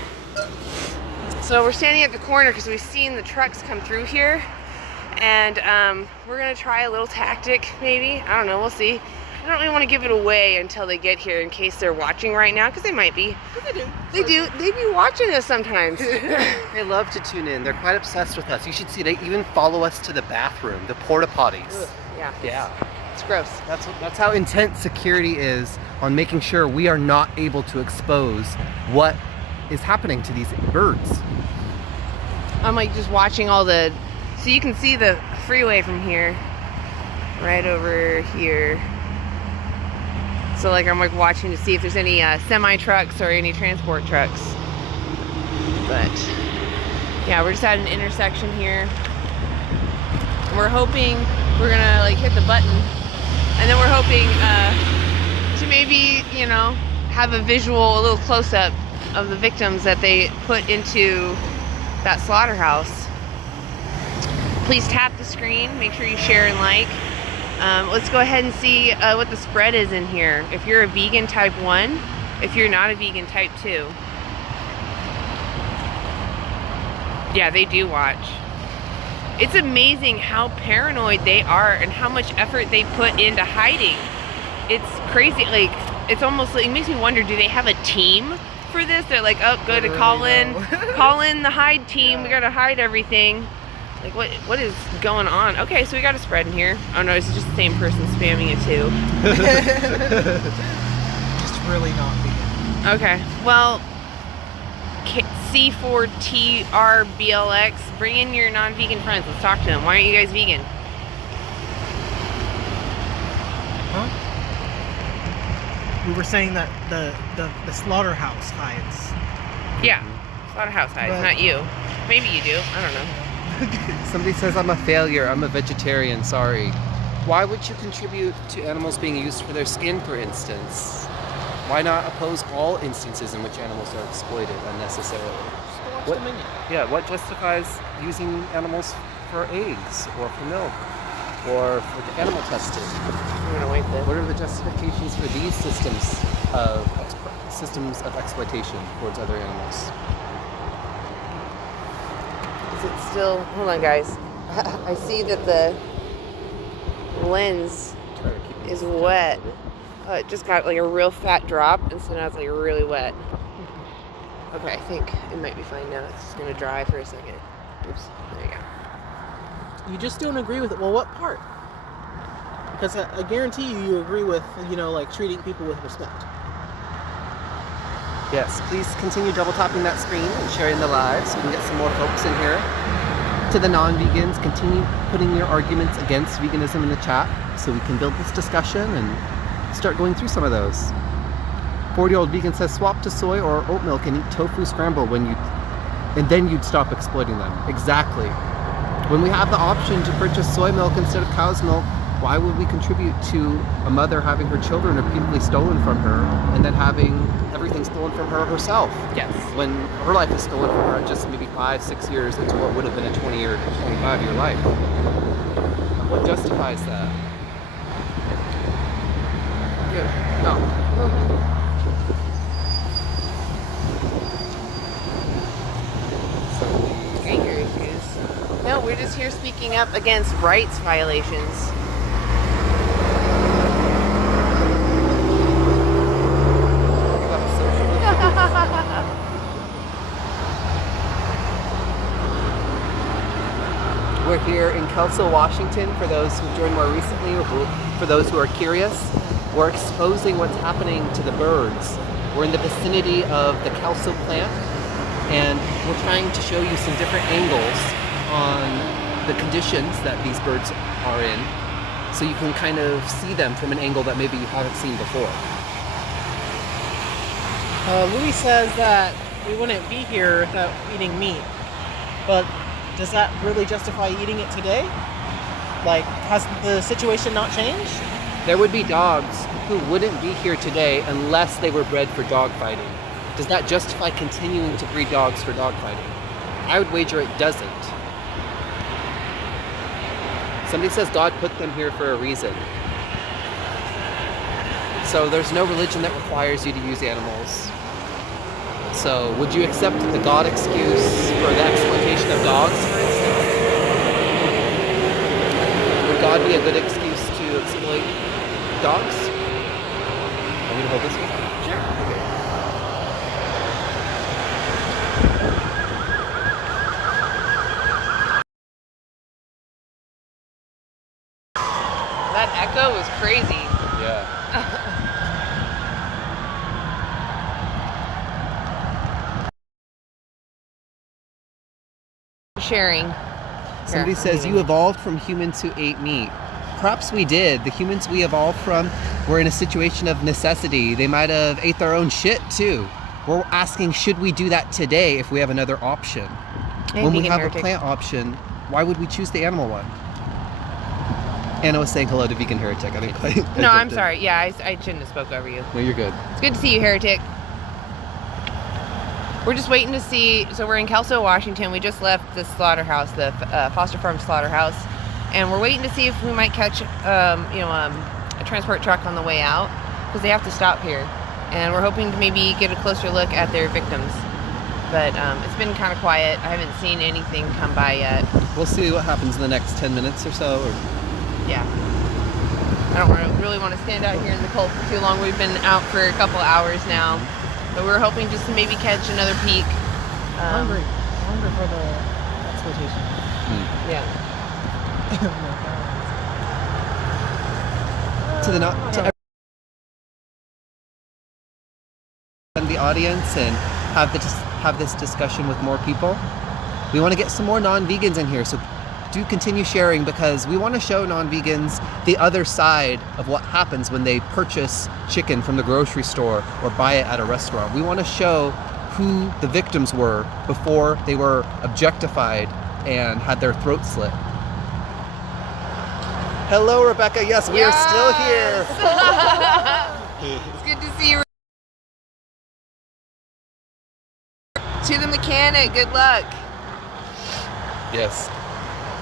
So we're standing at the corner because we've seen the trucks come through here. And we're going to try a little tactic, maybe. I don't know, we'll see. I don't really want to give it away until they get here in case they're watching right now, because they might be. But they do. They do. They be watching us sometimes. They love to tune in. They're quite obsessed with us. You should see, they even follow us to the bathroom, the porta potties. Yeah. Yeah. It's gross. That's how intense security is on making sure we are not able to expose what is happening to these birds. I'm like just watching all the, so you can see the freeway from here, right over here. So like I'm like watching to see if there's any semi trucks or any transport trucks. But yeah, we're just at an intersection here. We're hoping we're gonna like hit the button, and then we're hoping to maybe, you know, have a visual, a little close-up of the victims that they put into that slaughterhouse. Please tap the screen, make sure you share and like. Let's go ahead and see what the spread is in here. If you're a vegan, type 1. If you're not a vegan, type 2. Yeah, they do watch. It's amazing how paranoid they are and how much effort they put into hiding. It's crazy. Like, it's almost like, it makes me wonder, do they have a team for this? They're like, oh, go to call in the hide team. Yeah. We gotta hide everything. Like, what is going on? Okay, so we got a spread in here. Oh no, it's just the same person spamming it too. Just really not vegan. Okay, well, C4TRBLX, bring in your non-vegan friends. Let's talk to them. Why aren't you guys vegan? Huh? We were saying that the slaughterhouse hides. Yeah, slaughterhouse hides, But, not you. Maybe you do. I don't know. Somebody says I'm a failure. I'm a vegetarian. Sorry. Why would you contribute to animals being used for their skin, for instance? Why not oppose all instances in which animals are exploited unnecessarily? What justifies using animals for eggs or for milk or for the animal testing? I'm gonna wait this. What are the justifications for these systems of exploitation towards other animals? Is it still, hold on guys. I see that the lens is wet. Oh, it just got like a real fat drop, and so now it's like really wet. Okay, I think it might be fine now. It's just gonna dry for a second. Oops, there you go. You just don't agree with it. Well, what part? Because I guarantee you agree with, you know, like treating people with respect. Yes, please continue double tapping that screen and sharing the live so we can get some more folks in here. To the non-vegans, continue putting your arguments against veganism in the chat so we can build this discussion and start going through some of those. 40-year-old vegan says swap to soy or oat milk and eat tofu scramble and then you'd stop exploiting them. Exactly. When we have the option to purchase soy milk instead of cow's milk, why would we contribute to a mother having her children repeatedly stolen from her and then having everything stolen from her herself? Yes. When her life is stolen from her just maybe 5-6 years into what would have been a 20 or 25-year life. What justifies that? Yeah. No. Anger issues. No, we're just here speaking up against rights violations. We're here in Kelso, Washington. For those who've joined more recently, or for those who are curious, we're exposing what's happening to the birds. We're in the vicinity of the Kelso plant, and we're trying to show you some different angles on the conditions that these birds are in, so you can kind of see them from an angle that maybe you haven't seen before. Louis says that we wouldn't be here without eating meat, but does that really justify eating it today? Like, has the situation not changed? There would be dogs who wouldn't be here today unless they were bred for dog fighting. Does that justify continuing to breed dogs for dog fighting? I would wager it doesn't. Somebody says God put them here for a reason. So there's no religion that requires you to use animals. So would you accept the God excuse for the exploitation of dogs, for instance? Would God be a good excuse to exploit dogs? Want me to hold this one? Sure. Okay. That echo was crazy. Yeah. sharing. Somebody Here, says you evolved from humans who ate meat. Perhaps we did. The humans we evolved from were in a situation of necessity. They might have ate their own shit too. We're asking, should we do that today if we have another option? When we have a plant option, why would we choose the animal one? Anna was saying hello to Vegan Heretic. I didn't quite. No, I'm sorry. Yeah, I shouldn't have spoke over you. No, you're good. It's good to see you, Heretic. We're just waiting to see. So we're in Kelso, Washington. We just left the slaughterhouse, the Foster Farm Slaughterhouse, and we're waiting to see if we might catch, a transport truck on the way out because they have to stop here, and we're hoping to maybe get a closer look at their victims. But it's been kind of quiet. I haven't seen anything come by yet. We'll see what happens in the next 10 minutes or so. Yeah. I don't really want to stand out here in the cold for too long. We've been out for a couple hours now. But we're hoping just to maybe catch another peak. Hungry for the exploitation. Yeah. To the audience and have this discussion with more people. We want to get some more non-vegans in here, so do continue sharing because we want to show non-vegans the other side of what happens when they purchase chicken from the grocery store or buy it at a restaurant. We want to show who the victims were before they were objectified and had their throats slit. Hello, Rebecca. Yes, we are still here. It's good to see you. To the mechanic, good luck. Yes.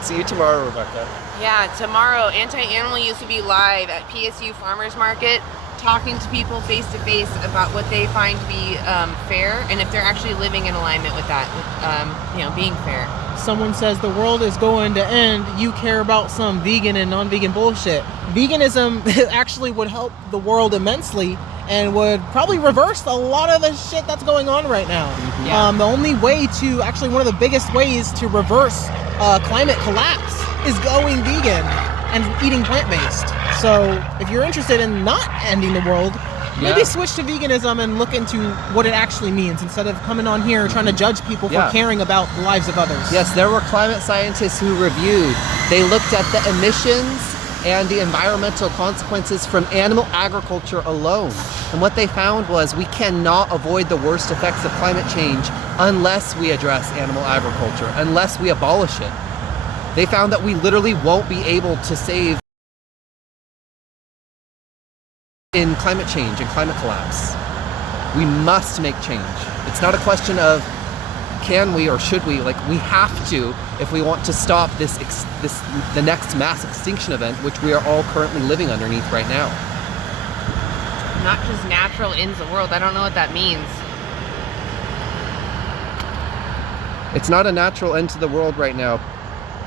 See you tomorrow, Rebecca. Yeah, tomorrow, Anti-Animal used to be live at PSU Farmers Market, talking to people face to face about what they find to be fair, and if they're actually living in alignment with that, with being fair. Someone says the world is going to end. You care about some vegan and non-vegan bullshit. Veganism actually would help the world immensely and would probably reverse a lot of the shit that's going on right now. Yeah. The only way to, actually one of the biggest ways to reverse climate collapse is going vegan and eating plant-based. So if you're interested in not ending the world, maybe switch to veganism and look into what it actually means instead of coming on here trying to judge people for caring about the lives of others. Yes, there were climate scientists who reviewed. They looked at the emissions and the environmental consequences from animal agriculture alone. And what they found was we cannot avoid the worst effects of climate change unless we address animal agriculture, unless we abolish it. They found that we literally won't be able to save in climate change and climate collapse. We must make change. It's not a question of can we or should we, we have to if we want to stop the next mass extinction event, which we are all currently living underneath right now. Not just natural ends the world. I don't know what that means. It's not a natural end to the world right now.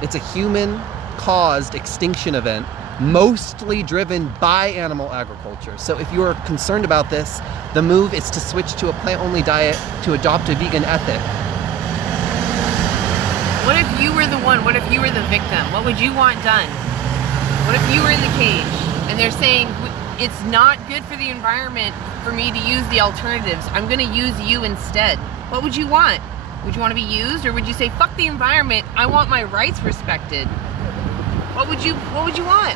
It's a human-caused extinction event, mostly driven by animal agriculture. So if you are concerned about this, the move is to switch to a plant-only diet, to adopt a vegan ethic. What if you were the one? What if you were the victim? What would you want done? What if you were in the cage and they're saying, it's not good for the environment for me to use the alternatives. I'm going to use you instead. What would you want? Would you want to be used, or would you say, fuck the environment, I want my rights respected? What would you want?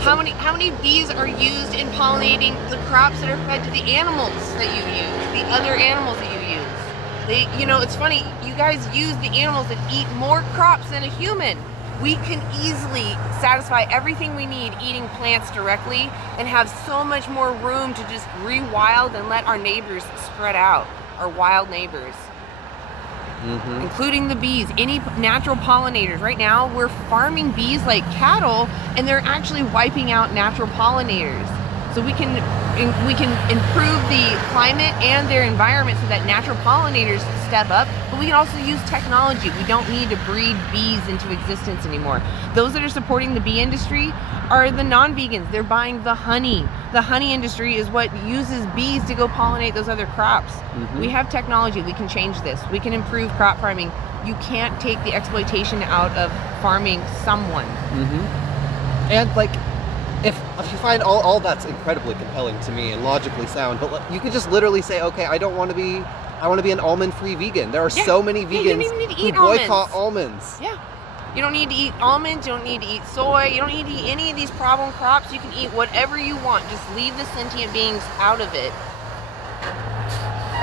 How many bees are used in pollinating the crops that are fed to the animals that you use, the other animals that you use? It's funny, you guys use the animals that eat more crops than a human. We can easily satisfy everything we need eating plants directly and have so much more room to just rewild and let our neighbors spread out, our wild neighbors. Mm-hmm. Including the bees, any natural pollinators. Right now, we're farming bees like cattle, and they're actually wiping out natural pollinators. So we can improve the climate and their environment so that natural pollinators step up, but we can also use technology. We don't need to breed bees into existence anymore. Those that are supporting the bee industry are the non-vegans. They're buying the honey. The honey industry is what uses bees to go pollinate those other crops. Mm-hmm. We have technology. We can change this. We can improve crop farming. You can't take the exploitation out of farming someone. Mm-hmm. And if you find all that's incredibly compelling to me and logically sound, but you could just literally say, okay, I don't want to be I want to be an almond-free vegan. There are so many Yeah, you don't vegans even need to who eat boycott almonds. Yeah. You don't need to eat almonds, you don't need to eat soy, you don't need to eat any of these problem crops. You can eat whatever you want. Just leave the sentient beings out of it.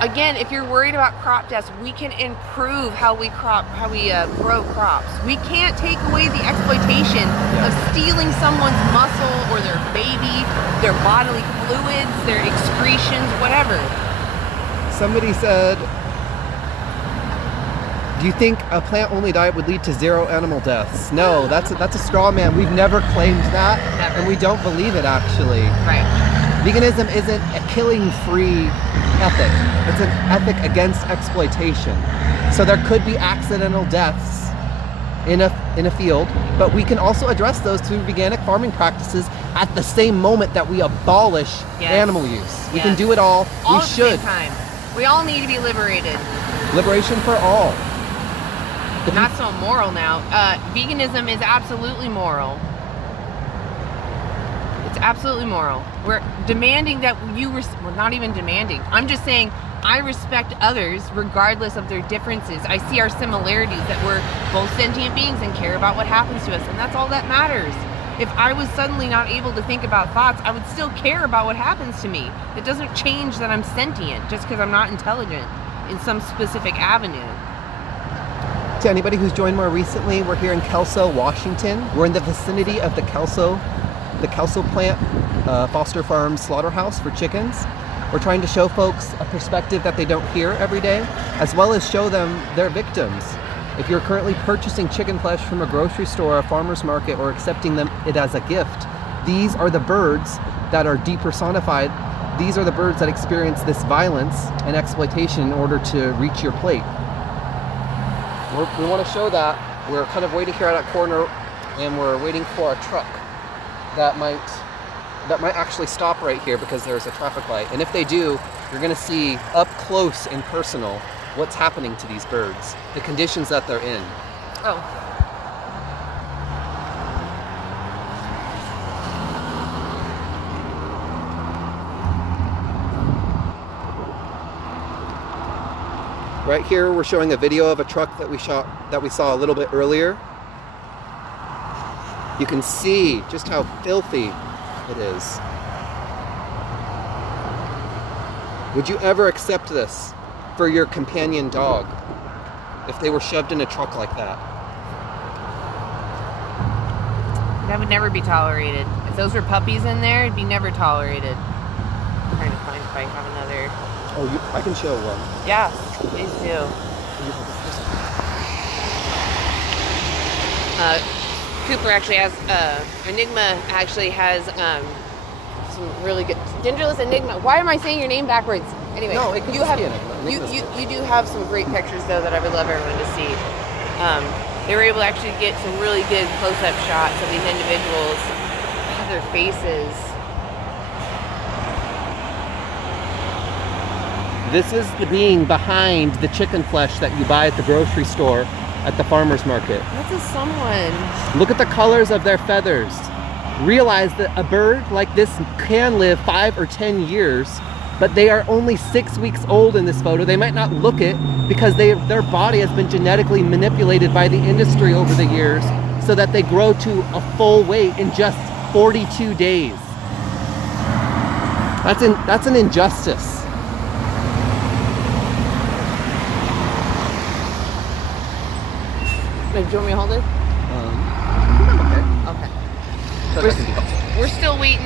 Again, if you're worried about crop deaths, we can improve how we grow crops. We can't take away the exploitation of stealing someone's muscle or their baby, their bodily fluids, their excretions, whatever. Somebody said, do you think a plant-only diet would lead to 0 animal deaths? No, that's a straw man. We've never claimed that, Never. and we don't believe it actually. Right. Veganism isn't a killing-free ethic. It's an ethic against exploitation. So there could be accidental deaths in a field, but we can also address those through veganic farming practices at the same moment that we abolish animal use. We can do it all. We At the should. same time. We all need to be liberated. Liberation for all. Not so moral now. Veganism is absolutely moral. It's absolutely moral. We're demanding that well, not even demanding. I'm just saying I respect others regardless of their differences. I see our similarities, that we're both sentient beings and care about what happens to us, and that's all that matters. If I was suddenly not able to think about thoughts, I would still care about what happens to me. It doesn't change that I'm sentient just because I'm not intelligent in some specific avenue. To anybody who's joined more recently, we're here in Kelso, Washington. We're in the vicinity of the Kelso plant, Foster Farms Slaughterhouse for chickens. We're trying to show folks a perspective that they don't hear every day, as well as show them their victims. If you're currently purchasing chicken flesh from a grocery store, a farmer's market, or accepting it as a gift, these are the birds that are depersonified. These are the birds that experience this violence and exploitation in order to reach your plate. We want to show that. We're kind of waiting here at that corner, and we're waiting for a truck that might actually stop right here because there's a traffic light. And if they do, you're going to see up close and personal what's happening to these birds, the conditions that they're in. Oh. Right here, we're showing a video of a truck that we saw a little bit earlier. You can see just how filthy it is. Would you ever accept this for your companion dog if they were shoved in a truck like that? That would never be tolerated. If those were puppies in there, it'd be never tolerated. I'm trying to find if I have another. Oh, I can show one. Yeah, please do. Cooper actually has, Enigma actually has some really good, Gingerless Enigma. Why am I saying your name backwards? Anyway, No, it could you just have, be Enigma. you do have some great pictures though that I would love everyone to see. They were able to actually get some really good close-up shots of these individuals, their faces. This is the being behind the chicken flesh that you buy at the grocery store at the farmer's market. That's a someone. Look at the colors of their feathers. Realize that a bird like this can live 5 or 10 years, but they are only 6 weeks old in this photo. They might not look it because their body has been genetically manipulated by the industry over the years so that they grow to a full weight in just 42 days. That's an injustice. Do you want me to hold it? Okay. We're still waiting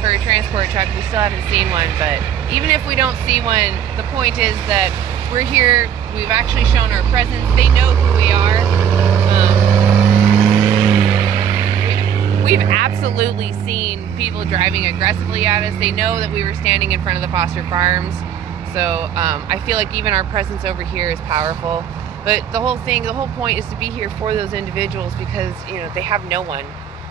for a transport truck. We still haven't seen one, but even if we don't see one, the point is that we're here. We've actually shown our presence. They know who we are. We've absolutely seen people driving aggressively at us. They know that we were standing in front of the Foster Farms. So I feel like even our presence over here is powerful. But the whole point is to be here for those individuals because, you know, they have no one.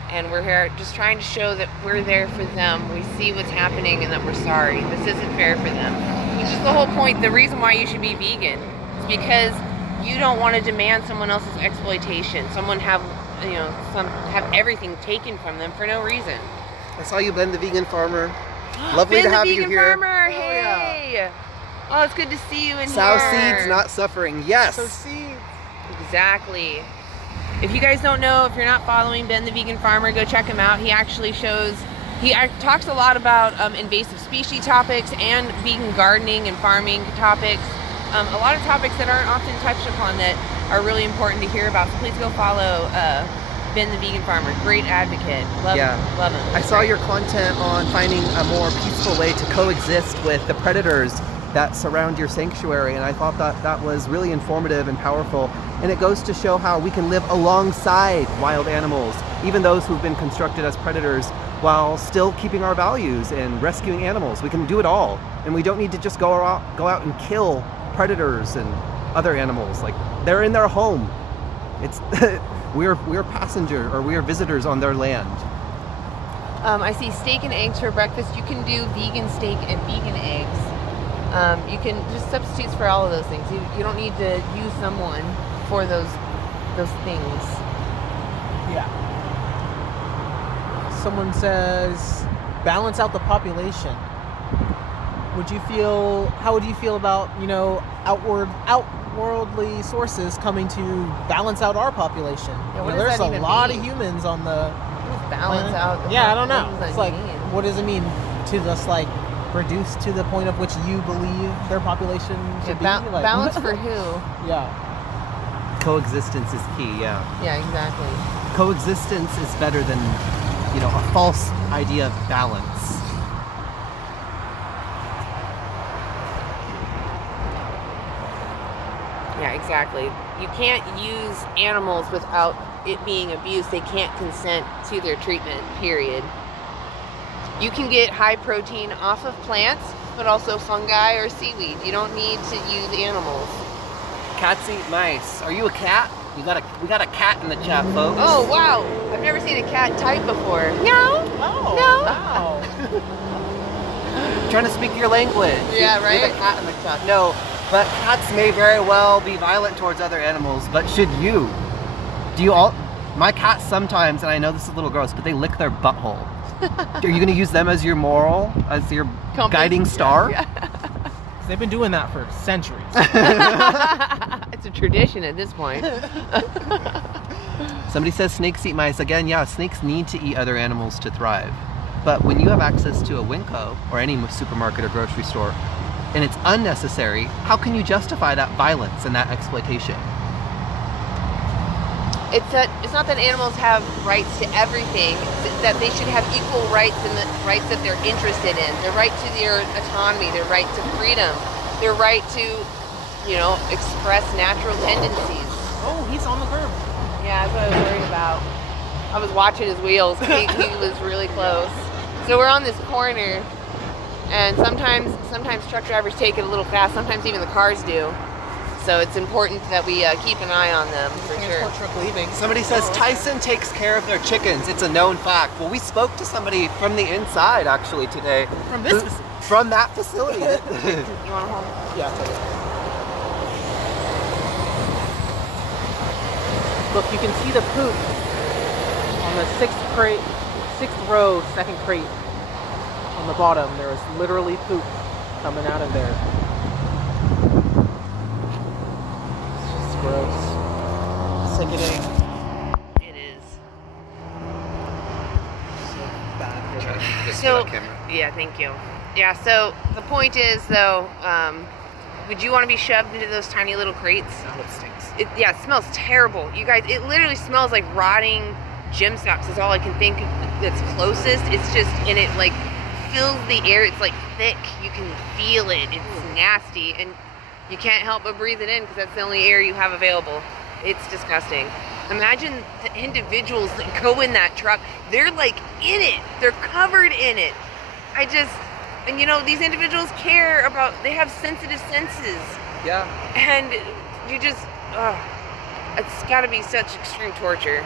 And we're here just trying to show that we're there for them. We see what's happening and that we're sorry. This isn't fair for them. Which is the whole point. The reason why you should be vegan is because you don't want to demand someone else's exploitation. Someone have everything taken from them for no reason. I saw you, Ben the vegan farmer. Lovely to have you here. Ben the vegan farmer, hey! Oh, it's good to see you in Sow here. seeds not suffering. Yes. So seeds. Exactly. If you guys don't know, if you're not following Ben the Vegan Farmer, go check him out. He actually talks a lot about invasive species topics and vegan gardening and farming topics. A lot of topics that aren't often touched upon that are really important to hear about. So please go follow Ben the Vegan Farmer. Great advocate. Love him. I saw your content on finding a more peaceful way to coexist with the predators that surround your sanctuary, and I thought that was really informative and powerful. And it goes to show how we can live alongside wild animals, even those who've been constructed as predators, while still keeping our values and rescuing animals. We can do it all, and we don't need to just go out and kill predators and other animals. Like, they're in their home. It's we're visitors on their land. I see steak and eggs for breakfast. You can do vegan steak and vegan eggs. You can just substitutes for all of those things. You don't need to use someone for those things. Yeah. Someone says, balance out the population. How would you feel about, outworldly sources coming to balance out our population? Yeah, There's a lot of humans on the balance planet. out. Yeah, I don't know. It's like, mean? what does it mean to just like reduce to the point of which you believe their population should be? Like, balance for who? Yeah. Coexistence is key. Yeah. Yeah, exactly. Coexistence is better than, a false idea of balance. Yeah, exactly. You can't use animals without it being abuse. They can't consent to their treatment, period. You can get high protein off of plants, but also fungi or seaweed. You don't need to use animals. Cats eat mice. Are you a cat? We got a cat in the chat, folks. Oh, wow. I've never seen a cat type before. No. Oh, No. wow. Trying to speak your language. Yeah, right? You're the cat in the chat. No, but cats may very well be violent towards other animals, but should you? My cats sometimes, and I know this is a little gross, but they lick their butthole. Are you going to use them as your moral, as your guiding star? Yeah. They've been doing that for centuries. It's a tradition at this point. Somebody says snakes eat mice. Again, yeah, snakes need to eat other animals to thrive. But when you have access to a Winco or any supermarket or grocery store, and it's unnecessary, how can you justify that violence and that exploitation? It's not that animals have rights to everything, it's that they should have equal rights in the rights that they're interested in. Their right to their autonomy, their right to freedom, their right to, express natural tendencies. Oh, he's on the curb. Yeah, that's what I was worried about. I was watching his wheels. He was really close. So we're on this corner, and sometimes truck drivers take it a little fast. Sometimes even the cars do. So it's important that we keep an eye on them, for sure. Truck leaving. Somebody says Tyson takes care of their chickens. It's a known fact. Well, we spoke to somebody from the inside, actually, today. From this facility? From that facility. You want to hold? Yeah, I'll take it. Look, you can see the poop on the sixth row, second crate. On the bottom, there is literally poop coming out of there. Gross. Sickening. It is. So, yeah, thank you. Yeah, so the point is, though, would you want to be shoved into those tiny little crates? Oh, it stinks. It smells terrible. You guys, it literally smells like rotting gym socks is all I can think of that's closest. It's just, and it, like, fills the air. It's, like, thick. You can feel it. It's nasty. And you can't help but breathe it in because that's the only air you have available. It's disgusting. Imagine the individuals that go in that truck. They're like in it. They're covered in it. And these individuals care about, they have sensitive senses. Yeah. And you just, it's gotta be such extreme torture.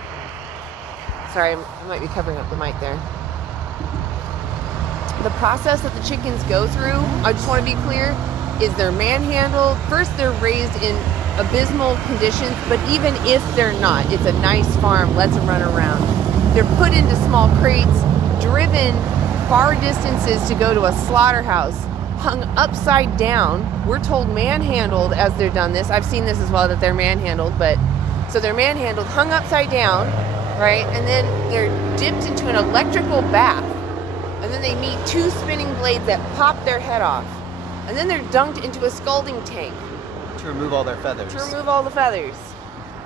Sorry, I might be covering up the mic there. The process that the chickens go through, I just want to be clear, is they're manhandled. First, they're raised in abysmal conditions, but even if they're not, it's a nice farm, lets them run around. They're put into small crates, driven far distances to go to a slaughterhouse, hung upside down. We're told manhandled as they're done this. I've seen this as well, that they're manhandled, but so they're manhandled, hung upside down, right? And then they're dipped into an electrical bath. And then they meet 2 spinning blades that pop their head off. And then they're dunked into a scalding tank. To remove all their feathers. To remove all the feathers.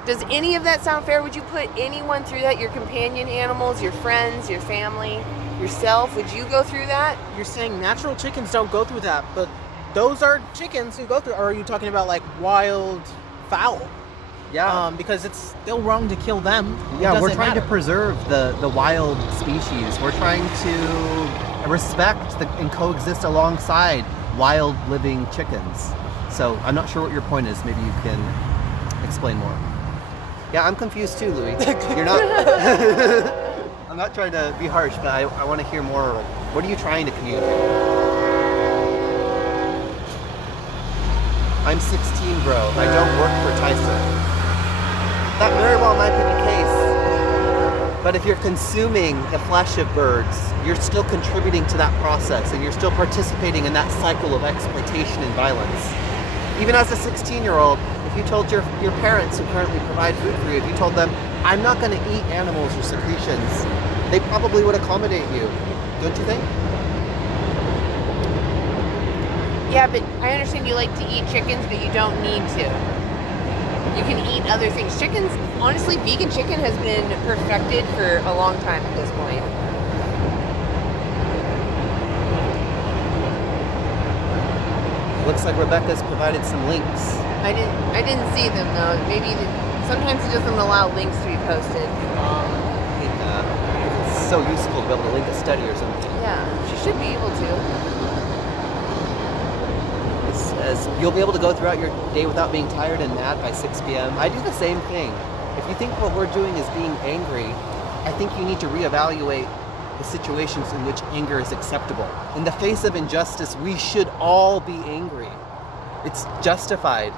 Does any of that sound fair? Would you put anyone through that? Your companion animals, your friends, your family, yourself? Would you go through that? You're saying natural chickens don't go through that, but those are chickens who go through. Or are you talking about like wild fowl? Yeah. Because it's still wrong to kill them. Yeah, we're trying to preserve the wild species. We're trying to respect and coexist alongside wild living chickens. So I'm not sure what your point is. Maybe you can explain more. Yeah, I'm confused too, Louis. You're not. I'm not trying to be harsh, but I want to hear more. What are you trying to communicate? I'm 16, bro. I don't work for Tyson. That very well might be the case. But if you're consuming the flesh of birds, you're still contributing to that process, and you're still participating in that cycle of exploitation and violence. Even as a 16-year-old, if you told your parents who currently provide food for you, if you told them, I'm not going to eat animals or secretions, they probably would accommodate you. Don't you think? Yeah, but I understand you like to eat chickens, but you don't need to. You can eat other things. Chickens, honestly, vegan chicken has been perfected for a long time at this point. Looks like Rebecca's provided some links. I didn't see them though. Maybe sometimes it doesn't allow links to be posted. It's so useful to be able to link a study or something. Yeah, she should be able to. As you'll be able to go throughout your day without being tired and mad by 6 p.m. I do the same thing. If you think what we're doing is being angry, I think you need to reevaluate the situations in which anger is acceptable. In the face of injustice, we should all be angry. It's justified,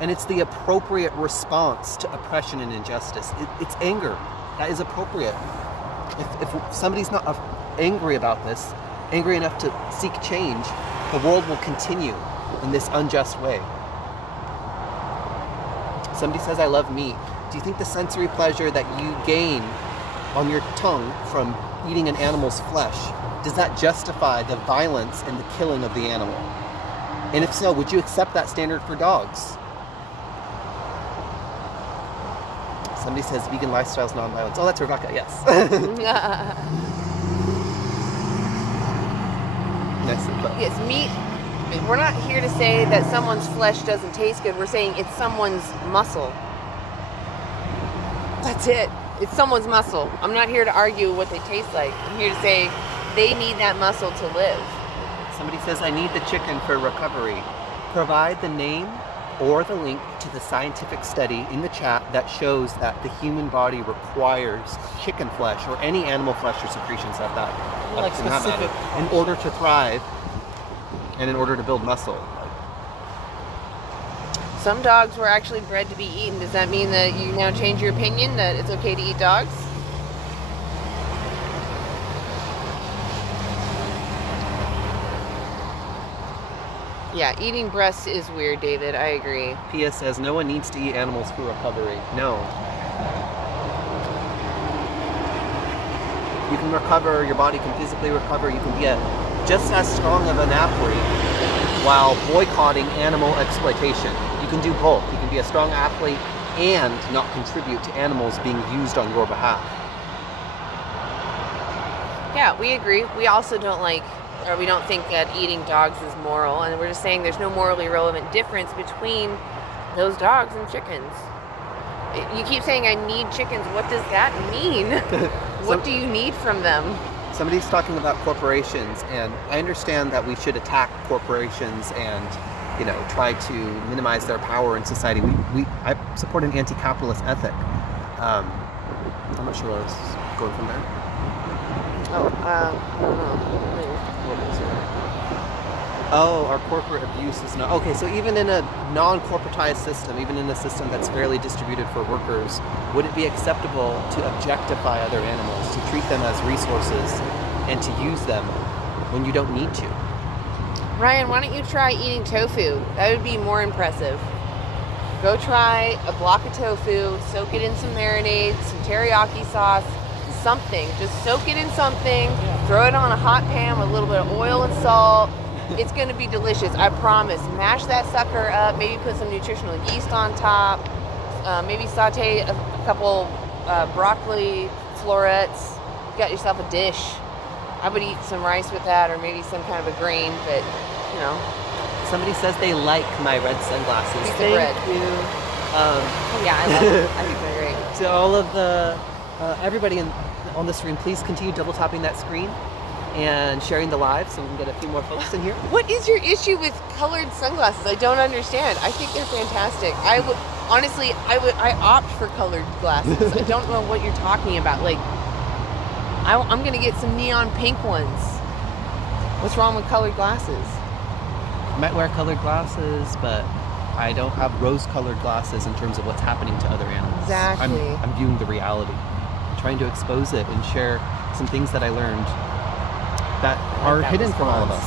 and it's the appropriate response to oppression and injustice. It's anger. That is appropriate. If somebody's not angry about this, angry enough to seek change, the world will continue in this unjust way. Somebody says, I love meat. Do you think the sensory pleasure that you gain on your tongue from eating an animal's flesh, does that justify the violence and the killing of the animal? And if so, would you accept that standard for dogs? Somebody says vegan lifestyles, non-violence. Oh, that's Rebecca, yes. Nicely put. Yes, meat. We're not here to say that someone's flesh doesn't taste good. We're saying it's someone's muscle. That's it. It's someone's muscle. I'm not here to argue what they taste like. I'm here to say they need that muscle to live. Somebody says, I need the chicken for recovery. Provide the name or the link to the scientific study in the chat that shows that the human body requires chicken flesh or any animal flesh or secretions of that. Like specific. In order to thrive and in order to build muscle. Some dogs were actually bred to be eaten. Does that mean that you now change your opinion that it's okay to eat dogs? Yeah, eating breasts is weird, David. I agree. Pia says, no one needs to eat animals for recovery. No. You can recover, your body can physically recover, you can be just as strong of an athlete while boycotting animal exploitation. You can do both. You can be a strong athlete and not contribute to animals being used on your behalf. Yeah, we agree. We also don't we don't think that eating dogs is moral, and we're just saying there's no morally relevant difference between those dogs and chickens. You keep saying I need chickens. What does that mean? What do you need from them? Somebody's talking about corporations, and I understand that we should attack corporations and, try to minimize their power in society. I support an anti-capitalist ethic. I'm not sure where I was going from there. I don't know. Oh, our corporate abuse is not... Okay, so even in a non-corporatized system, even in a system that's fairly distributed for workers, would it be acceptable to objectify other animals, to treat them as resources, and to use them when you don't need to? Ryan, why don't you try eating tofu? That would be more impressive. Go try a block of tofu, soak it in some marinade, some teriyaki sauce, something. Just soak it in something, throw it on a hot pan with a little bit of oil and salt. It's going to be delicious, I promise. Mash that sucker up, maybe put some nutritional yeast on top, maybe saute a couple broccoli florets. You got yourself a dish. I would eat some rice with that, or maybe some kind of a grain, but, you know. Somebody says they like my red sunglasses. Piece of Thank bread. you. Oh, yeah, I love them. I think they're great. To all of the everybody on the stream, please continue double tapping that screen and sharing the live so we can get a few more folks in here. What is your issue with colored sunglasses? I don't understand. I think they're fantastic. I would honestly, I opt for colored glasses. I don't know what you're talking about. Like, I'm gonna get some neon pink ones. What's wrong with colored glasses? I might wear colored glasses, but I don't have rose-colored glasses in terms of what's happening to other animals. Exactly. I'm viewing the reality, trying to expose it and share some things that I learned that are hidden from all of us.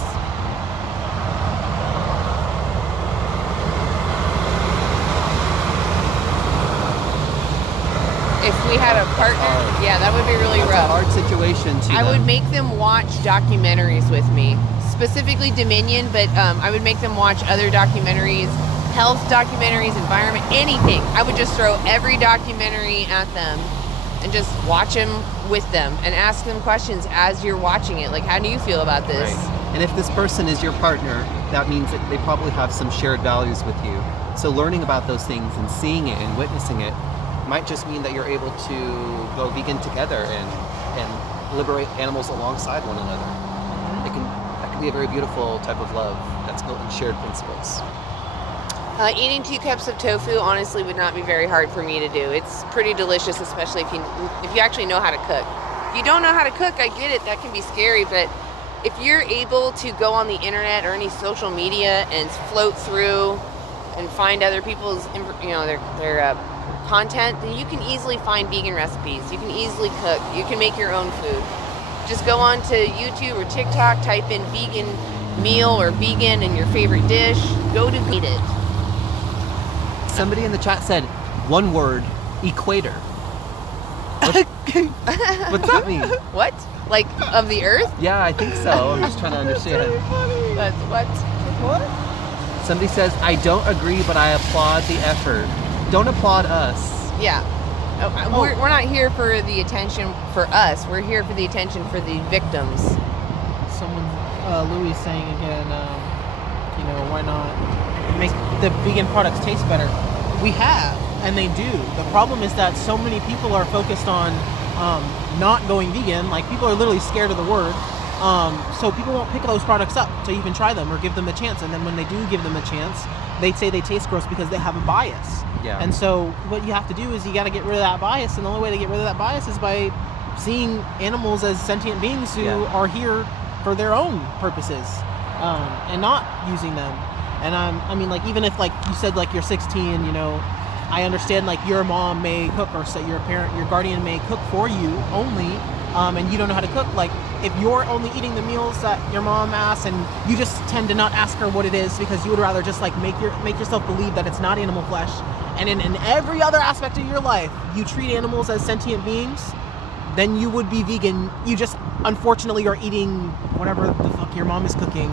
If we had a partner, yeah, that would be really It's rough. a hard situation to I would make them watch documentaries with me, specifically Dominion, but I would make them watch other documentaries, health documentaries, environment, anything. I would just throw every documentary at them and just watch them with them and ask them questions as you're watching it. Like, how do you feel about this? Right. And if this person is your partner, that means that they probably have some shared values with you. So learning about those things and seeing it and witnessing it might just mean that you're able to go vegan together and liberate animals alongside one another. That can be a very beautiful type of love that's built in shared principles. Eating 2 cups of tofu honestly would not be very hard for me to do. It's pretty delicious, especially if you actually know how to cook. If you don't know how to cook, I get it, that can be scary, but if you're able to go on the internet or any social media and float through and find other people's, their content, then you can easily find vegan recipes. You can easily cook. You can make your own food. Just go on to YouTube or TikTok, type in vegan meal or vegan and your favorite dish. Go to eat it. Somebody in the chat said, one word, equator. What's that mean? What? Like, of the earth? Yeah, I think so. I'm just trying to understand. That's what? Somebody says, I don't agree, but I applaud the effort. Don't applaud us. Yeah. We're not here for the attention for us. We're here for the attention for the victims. Someone, Louis saying again, why not make the vegan products taste better? We have, and they do. The problem is that so many people are focused on not going vegan. Like, people are literally scared of the word. So people won't pick those products up to even try them or give them a chance. And then when they do give them a chance, they say they taste gross because they have a bias. Yeah. And so what you have to do is you got to get rid of that bias. And the only way to get rid of that bias is by seeing animals as sentient beings who are here for their own purposes and not using them. And even if, like you said, like, you're 16, I understand, like, your mom may cook, or say your guardian may cook for you only, and you don't know how to cook. Like, if you're only eating the meals that your mom asks, and you just tend to not ask her what it is because you would rather just, like, make yourself believe that it's not animal flesh, and in every other aspect of your life you treat animals as sentient beings, then you would be vegan. You just unfortunately are eating whatever the fuck your mom is cooking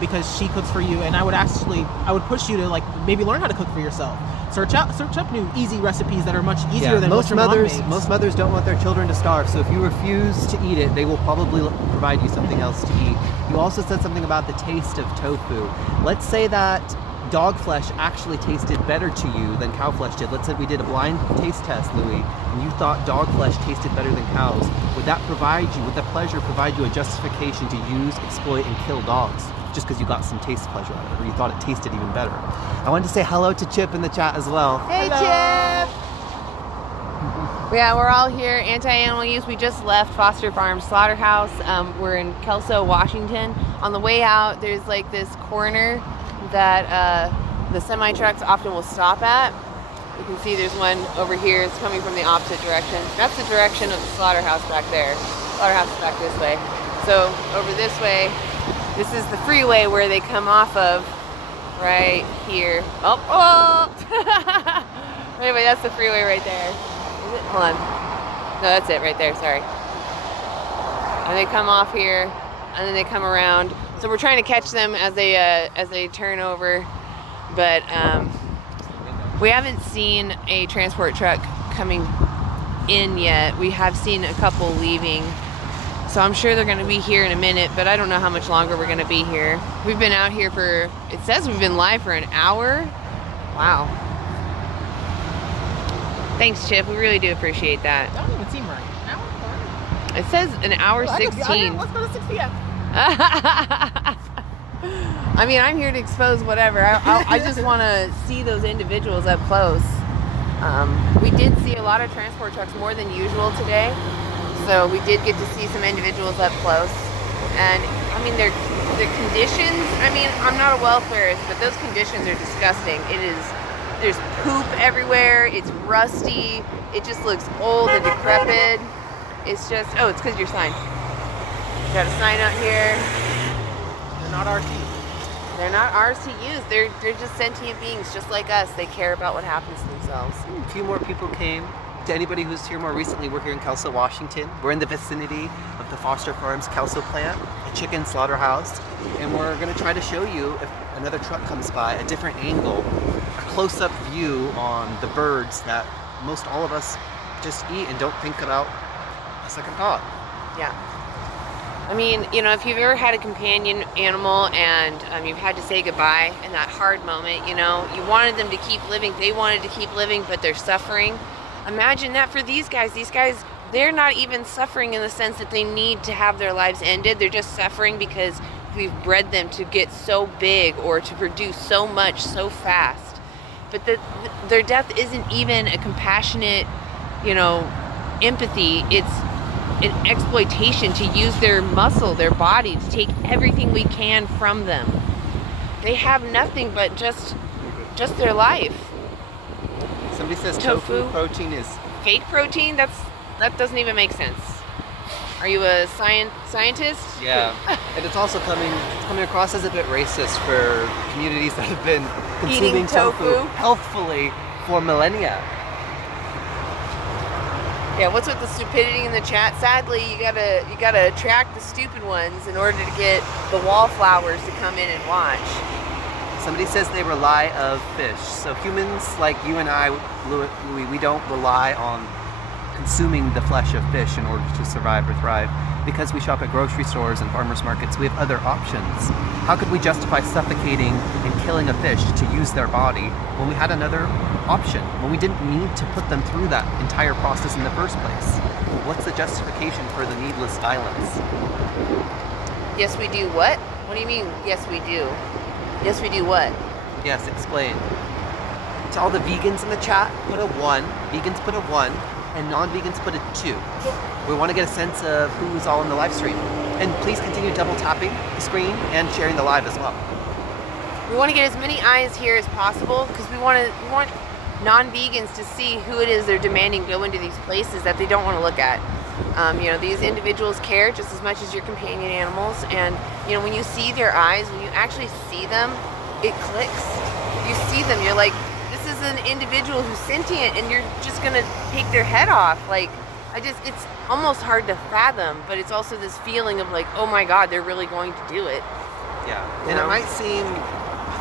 because she cooks for you. And I would push you to, like, maybe learn how to cook for yourself. Search up new easy recipes that are much easier than what your mom makes. Most mothers don't want their children to starve, so if you refuse to eat it, they will probably provide you something else to eat. You also said something about the taste of tofu. Let's say that dog flesh actually tasted better to you than cow flesh did. Let's say we did a blind taste test, Louis, and you thought dog flesh tasted better than cows. Would that pleasure provide you a justification to use, exploit, and kill dogs just because you got some taste pleasure out of it, or you thought it tasted even better? I wanted to say hello to Chip in the chat as well. Hey, Chip! Yeah, we're all here, anti-animal use. We just left Foster Farm Slaughterhouse. We're in Kelso, Washington. On the way out, there's, like, this corner that the semi-trucks often will stop at. You can see there's one over here. It's coming from the opposite direction. That's the direction of the slaughterhouse back there. Slaughterhouse is back this way. So over this way, This is the freeway where they come off of right here. Oh, anyway, that's the freeway right there. Is it? Hold on. No, that's it right there, sorry. And they come off here, and then they come around. So we're trying to catch them as they turn over, but we haven't seen a transport truck coming in yet. We have seen a couple leaving. So I'm sure they're gonna be here in a minute, but I don't know how much longer we're gonna be here. We've been out here for, it says we've been live for an hour. Wow. Thanks, Chip, we really do appreciate that. That don't even seem right. An hour? It says an hour 16. Let's go to 6 p.m. I mean, I'm here to expose whatever. I just wanna see those individuals up close. We did see a lot of transport trucks, more than usual today. So we did get to see some individuals up close, and I mean their conditions. I mean, I'm not a welfarist, but those conditions are disgusting. There's poop everywhere. It's rusty. It just looks old and decrepit. It's just, oh, it's because your sign. Got a sign out here. They're not RT. They're not ours to use. They're just sentient beings, just like us. They care about what happens to themselves. A few more people came. To anybody who's here more recently, we're here in Kelso, Washington. We're in the vicinity of the Foster Farms Kelso plant, a chicken slaughterhouse, and we're going to try to show you, if another truck comes by, a different angle, a close-up view on the birds that most all of us just eat and don't think about a second thought. Yeah. I mean, you know, if you've ever had a companion animal and you've had to say goodbye in that hard moment, you know, you wanted them to keep living, they wanted to keep living, but they're suffering. Imagine that for these guys. These guys, they're not even suffering in the sense that they need to have their lives ended. They're just suffering because we've bred them to get so big or to produce so much so fast. But their death isn't even a compassionate, you know, empathy. It's an exploitation to use their muscle, their body, to take everything we can from them. They have nothing but just their life. Somebody says tofu protein is fake protein. That doesn't even make sense. Are you a scientist? Yeah, and it's also coming across as a bit racist for communities that have been consuming tofu healthfully for millennia. Yeah, what's with the stupidity in the chat? Sadly, you gotta attract the stupid ones in order to get the wallflowers to come in and watch. Somebody says they rely of fish. So humans like you and I, Louis, we don't rely on consuming the flesh of fish in order to survive or thrive. Because we shop at grocery stores and farmers markets, we have other options. How could we justify suffocating and killing a fish to use their body when we had another option, when we didn't need to put them through that entire process in the first place? What's the justification for the needless violence? Yes, we do what? What do you mean, yes, we do? Yes, we do what? Yes, explain. To all the vegans in the chat, put a 1. Vegans put a 1, and non-vegans put a 2. We want to get a sense of who's all in the live stream. And please continue double tapping the screen and sharing the live as well. We want to get as many eyes here as possible because we want non-vegans to see who it is they're demanding go into these places that they don't want to look at. You know, these individuals care just as much as your companion animals, and you know, when you see their eyes, when you actually see them, it clicks. You see them, you're like, this is an individual who's sentient, and you're just gonna take their head off. Like, it's almost hard to fathom, but it's also this feeling of like, oh my God, they're really going to do it. Yeah, and it might seem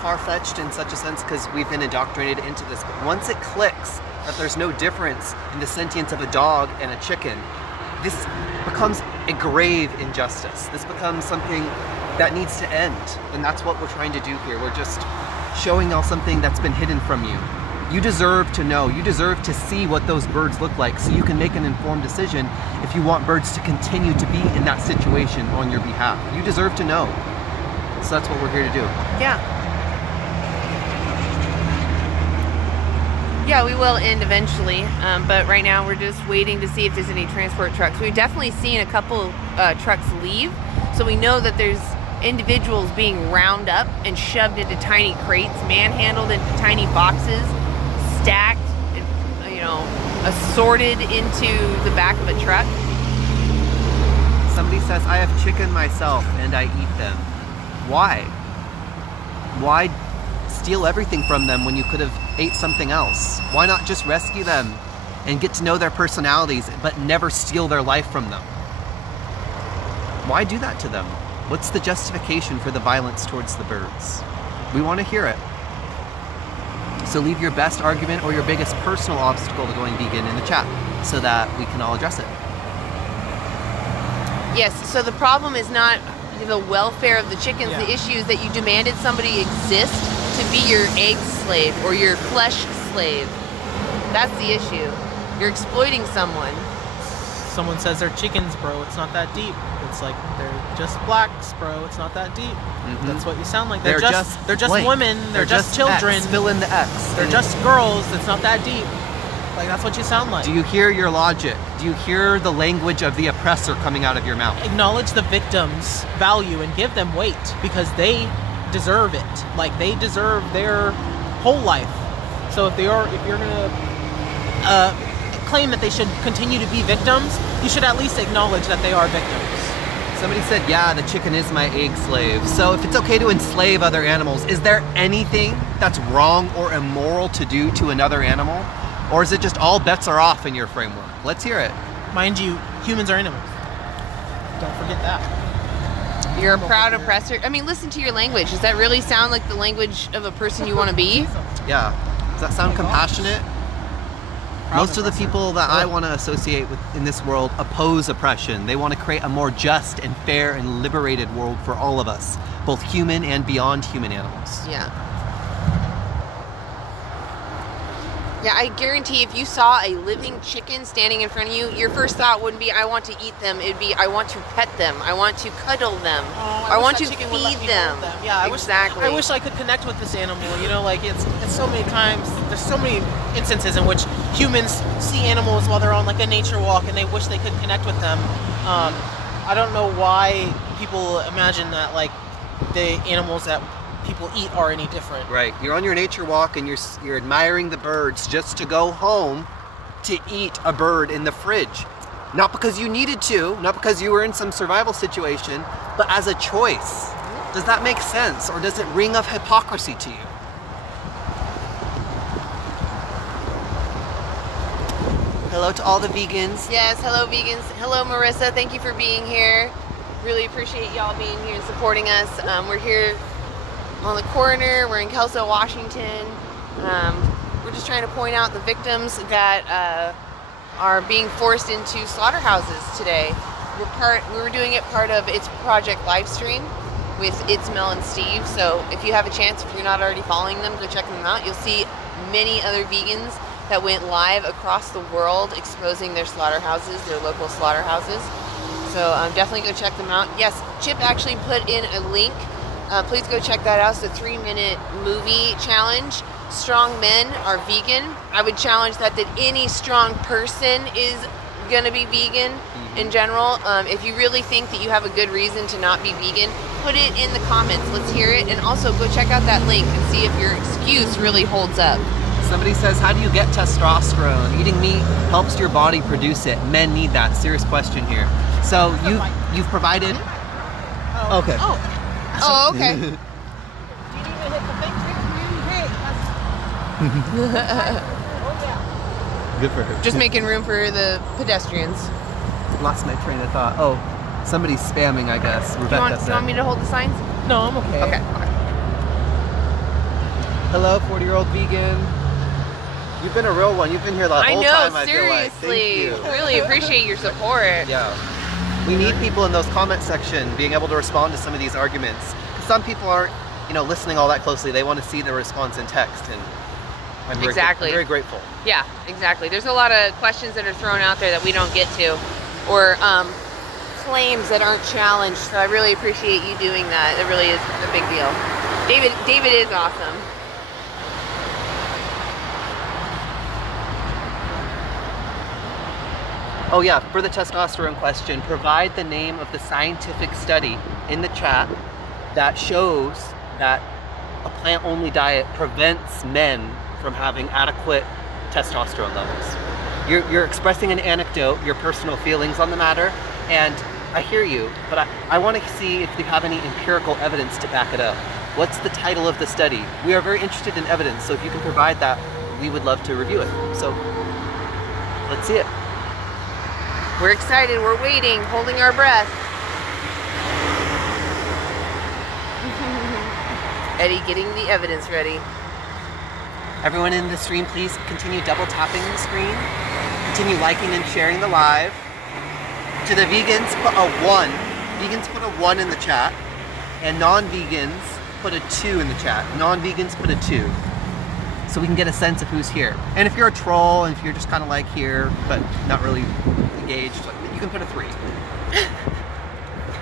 far-fetched in such a sense because we've been indoctrinated into this, but once it clicks that there's no difference in the sentience of a dog and a chicken, this becomes a grave injustice. This becomes something that needs to end, and that's what we're trying to do here. We're just showing y'all something that's been hidden from you. You deserve to know. You deserve to see what those birds look like so you can make an informed decision if you want birds to continue to be in that situation on your behalf. You deserve to know. So that's what we're here to do. Yeah. Yeah, we will end eventually, but right now we're just waiting to see if there's any transport trucks. We've definitely seen a couple trucks leave, so we know that there's individuals being round up and shoved into tiny crates, manhandled into tiny boxes, stacked, and, you know, assorted into the back of a truck. Somebody says, I have chicken myself and I eat them. Why? Why steal everything from them when you could have ate something else? Why not just rescue them and get to know their personalities, but never steal their life from them? Why do that to them? What's the justification for the violence towards the birds? We want to hear it. So leave your best argument or your biggest personal obstacle to going vegan in the chat so that we can all address it. Yes, so the problem is not the welfare of the chickens. The issue is that you demanded somebody exist to be your egg slave or your flesh slave. That's the issue. You're exploiting someone. Someone says they're chickens, bro. It's not that deep. It's like they're just blacks, bro. It's not that deep. Mm-hmm. That's what you sound like. They're just blank. Women. They're just children. X. Fill in the X. They're just girls. It's not that deep. Like, that's what you sound like. Do you hear your logic? Do you hear the language of the oppressor coming out of your mouth? Acknowledge the victim's value and give them weight because they deserve it. Like, they deserve their whole life. So if you're gonna claim that they should continue to be victims, you should at least acknowledge that they are victims. Somebody said, yeah, the chicken is my egg slave. So if it's okay to enslave other animals, is there anything that's wrong or immoral to do to another animal? Or is it just all bets are off in your framework? Let's hear it. Mind you, humans are animals. Don't forget that. You're a proud oppressor. I mean, listen to your language. Does that really sound like the language of a person you want to be? Yeah. Does that sound compassionate? Most of the people that I want to associate with in this world oppose oppression. They want to create a more just and fair and liberated world for all of us, both human and beyond human animals. Yeah. Yeah, I guarantee if you saw a living chicken standing in front of you, your first thought wouldn't be, I want to eat them. It'd be, I want to pet them. I want to cuddle them. I want to feed them. Yeah, exactly. I wish I could connect with this animal. You know, like it's so many times, there's so many instances in which humans see animals while they're on like a nature walk and they wish they could connect with them. I don't know why people imagine that like the animals that people eat are any different. Right. You're on your nature walk and you're admiring the birds just to go home to eat a bird in the fridge. Not because you needed to, not because you were in some survival situation, but as a choice. Does that make sense, or does it ring of hypocrisy to you? Hello to all the vegans. Yes, hello vegans. Hello Marissa, thank you for being here. Really appreciate y'all being here and supporting us. We're here on the corner. We're in Kelso, Washington. We're just trying to point out the victims that are being forced into slaughterhouses today. We were doing it part of its Project Livestream with It's Mel and Steve. So if you have a chance, if you're not already following them, go check them out. You'll see many other vegans that went live across the world exposing their slaughterhouses, their local slaughterhouses. So definitely go check them out. Yes, Chip actually put in a link. Please go check that out. It's a 3-minute movie challenge. Strong men are vegan. I would challenge that any strong person is gonna be vegan in general. If you really think that you have a good reason to not be vegan, put it in the comments. Let's hear it. And also go check out that link and see if your excuse really holds up. Somebody says, how do you get testosterone? Eating meat helps your body produce it. Men need that. Serious question here. So you've provided. Okay. Oh, okay. Good for her. Just making room for the pedestrians. Lost my train of thought. Oh, somebody's spamming, I guess. Do you want me to hold the signs? No, I'm okay. Okay. Hello, 40-year-old vegan. You've been a real one. You've been here the whole time, I feel like. Seriously. Thank you. Really appreciate your support. Yeah. We need people in those comment section being able to respond to some of these arguments. Some people aren't, listening all that closely. They want to see the response in text, and I'm very grateful. Yeah, exactly. There's a lot of questions that are thrown out there that we don't get to, or claims that aren't challenged. So I really appreciate you doing that. It really is a big deal. David is awesome. Oh yeah, for the testosterone question, provide the name of the scientific study in the chat that shows that a plant-only diet prevents men from having adequate testosterone levels. You're expressing an anecdote, your personal feelings on the matter, and I hear you, but I want to see if you have any empirical evidence to back it up. What's the title of the study? We are very interested in evidence, so if you can provide that, we would love to review it. So, let's see it. We're excited, we're waiting, holding our breath. Eddie getting the evidence ready. Everyone in the stream, please continue double tapping the screen. Continue liking and sharing the live. To the vegans, put a 1. Vegans put a 1 in the chat. And non-vegans, put a 2 in the chat. Non-vegans, put a 2. So we can get a sense of who's here. And if you're a troll, and if you're just kind of like here, but not really engaged, you can put a 3.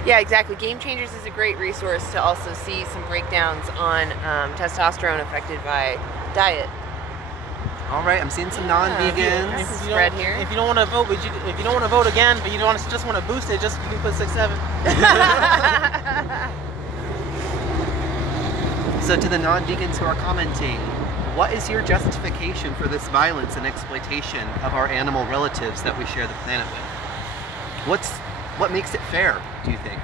Yeah, exactly. Game Changers is a great resource to also see some breakdowns on testosterone affected by diet. All right, I'm seeing some non-vegans. Spread here. If you don't want to vote, if you don't want to vote again, but you just want to boost it, just you can put 6-7. So to the non-vegans who are commenting, what is your justification for this violence and exploitation of our animal relatives that we share the planet with? What makes it fair, do you think?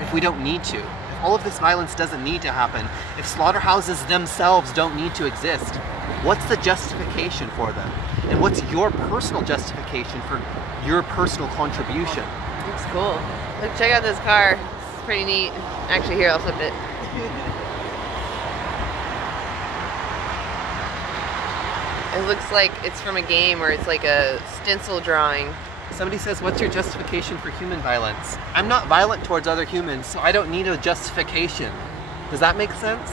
If we don't need to, if all of this violence doesn't need to happen, if slaughterhouses themselves don't need to exist, what's the justification for them? And what's your personal justification for your personal contribution? Looks cool. Look, check out this car. It's pretty neat. Actually, here, I'll flip it. It looks like it's from a game or it's like a stencil drawing. Somebody says, what's your justification for human violence? I'm not violent towards other humans, so I don't need a justification. Does that make sense?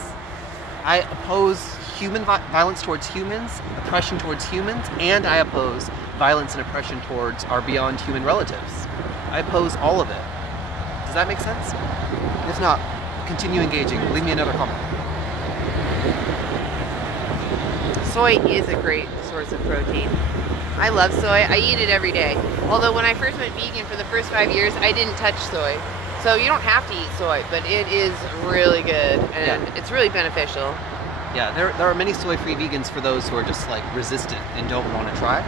I oppose human violence towards humans, oppression towards humans, and I oppose violence and oppression towards our beyond human relatives. I oppose all of it. Does that make sense? If not, continue engaging. Leave me another comment. Soy is a great source of protein. I love soy. I eat it every day. Although when I first went vegan for the first 5 years, I didn't touch soy. So you don't have to eat soy, but it is really good and it's really beneficial. Yeah, there are many soy-free vegans for those who are just like resistant and don't want to try.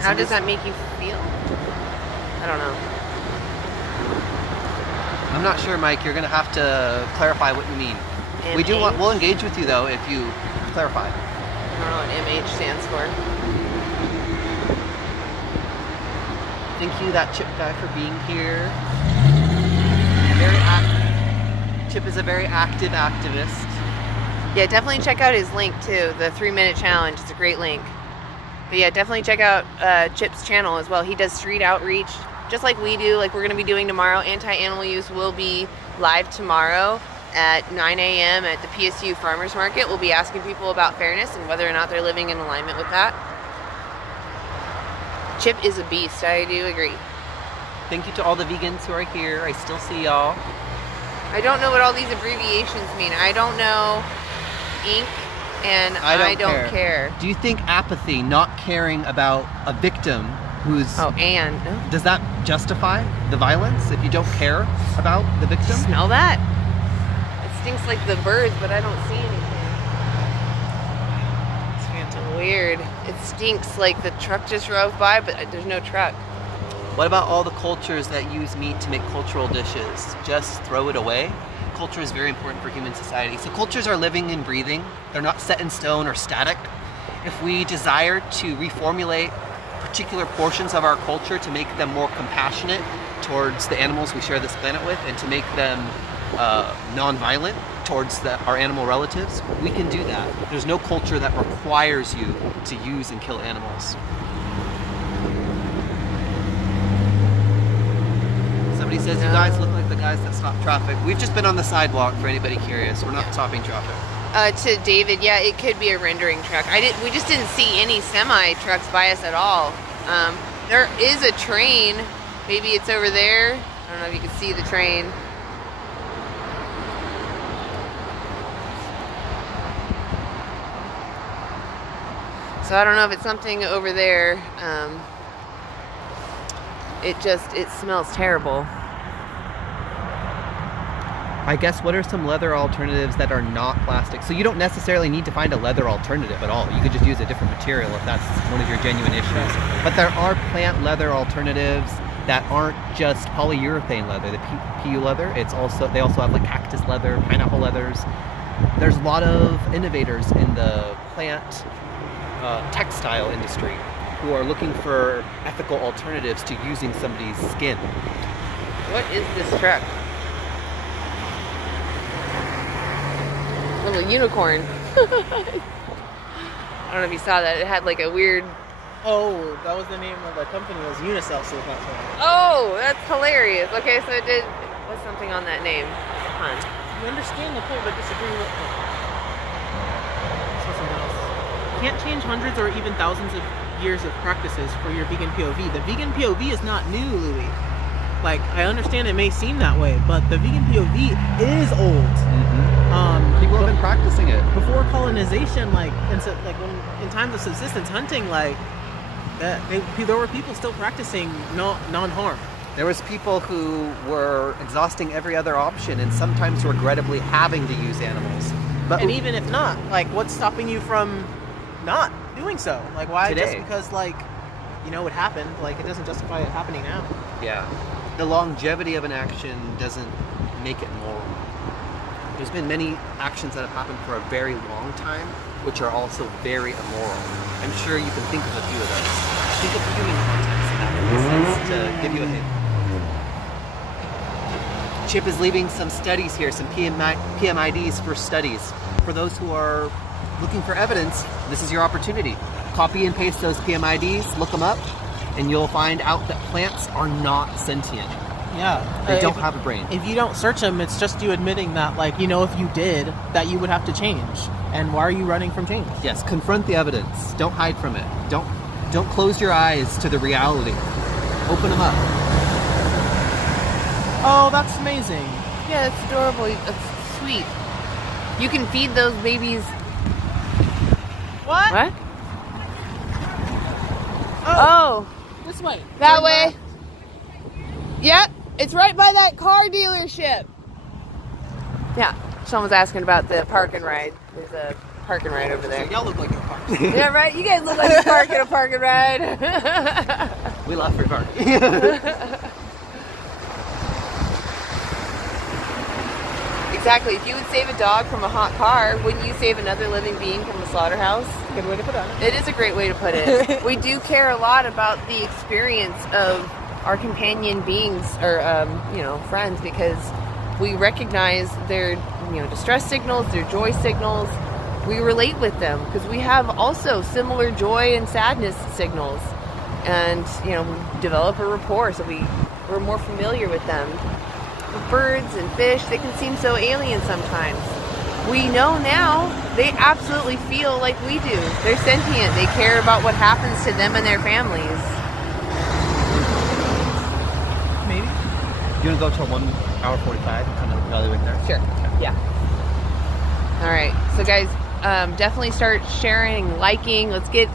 How does that make you feel? I don't know. I'm not sure, Mike. You're gonna have to clarify what you mean. We'll engage with you though if you clarify. I don't know what MH stands for. Thank you, that Chip guy, for being here. Chip is a very active activist. Yeah, definitely check out his link too, the 3-minute challenge. It's a great link. But yeah, definitely check out Chip's channel as well. He does street outreach, just like we do, like we're going to be doing tomorrow. Anti-animal use will be live tomorrow at 9 a.m. at the PSU Farmers Market. We'll be asking people about fairness and whether or not they're living in alignment with that. Chip is a beast, I do agree. Thank you to all the vegans who are here. I still see y'all. I don't know what all these abbreviations mean. I don't know ink and I don't care. Do you think apathy, not caring about a victim who's... Does that justify the violence if you don't care about the victim? Smell that? It stinks like the birds, but I don't see anything. It's phantom weird. It stinks like the truck just drove by, but there's no truck. What about all the cultures that use meat to make cultural dishes? Just throw it away? Culture is very important for human society. So cultures are living and breathing. They're not set in stone or static. If we desire to reformulate particular portions of our culture to make them more compassionate towards the animals we share this planet with and to make them non-violent towards our animal relatives, we can do that. There's no culture that requires you to use and kill animals. Somebody says, you guys look like the guys that stop traffic. We've just been on the sidewalk for anybody curious. We're not stopping traffic. To David, yeah, it could be a rendering truck. We just didn't see any semi trucks by us at all. There is a train. Maybe it's over there. I don't know if you can see the train. So I don't know if it's something over there. It smells terrible. I guess, what are some leather alternatives that are not plastic? So you don't necessarily need to find a leather alternative at all. You could just use a different material if that's one of your genuine issues. But there are plant leather alternatives. that aren't just polyurethane leather, the PU leather. They also have like cactus leather, pineapple leathers. There's a lot of innovators in the plant textile industry who are looking for ethical alternatives to using somebody's skin. What is this truck? Little unicorn. I don't know if you saw that. It had like a weird... Oh, that was the name of the company, was Unicell Silicone. Oh, that's hilarious. Okay, so it was something on that name. Pun. You understand the point, but disagree with it. So something else. You can't change hundreds or even thousands of years of practices for your vegan POV. The vegan POV is not new, Louis. Like, I understand it may seem that way, but the vegan POV is old. People have been practicing it before colonization, like when in times of subsistence hunting, like there were people still practicing non-harm. There was people who were exhausting every other option and sometimes regrettably having to use animals. But and even if not, like, what's stopping you from not doing so? Like, why? Today. Just because, like, you know, it happened. Like, it doesn't justify it happening now. Yeah. The longevity of an action doesn't make it moral. There's been many actions that have happened for a very long time, which are also very immoral. I'm sure you can think of a few of those. Think of human context in that sense to give you a hint. Chip is leaving some studies here, some PMIDs for studies. For those who are looking for evidence, this is your opportunity. Copy and paste those PMIDs, look them up, and you'll find out that plants are not sentient. Yeah. They don't have a brain. If you don't search them, it's just you admitting that, like, you know, if you did, that you would have to change. And why are you running from change? Yes, confront the evidence. Don't hide from it. Don't close your eyes to the reality. Open them up. Oh, that's amazing. Yeah, it's adorable. It's sweet. You can feed those babies. What? What? Oh. This way. That way. Yep, it's right by that car dealership. Yeah, someone's asking about the park and ride. There's a park and ride over there. Y'all look like you're parked. Yeah, right? You guys look like you're parking a park and ride. We love free parking. Exactly. If you would save a dog from a hot car, wouldn't you save another living being from a slaughterhouse? Good way to put it. It is a great way to put it. We do care a lot about the experience of our companion beings, or friends, because we recognize their distress signals, their joy signals. We relate with them because we have also similar joy and sadness signals, and we develop a rapport, so we're more familiar with them. With birds and fish, they can seem so alien sometimes. We know now they absolutely feel like we do. They're sentient. They care about what happens to them and their families. Maybe. You want to go to 1 hour 45 and kind of evaluate there? Sure. Yeah. All right. So guys, definitely start sharing, liking. Let's get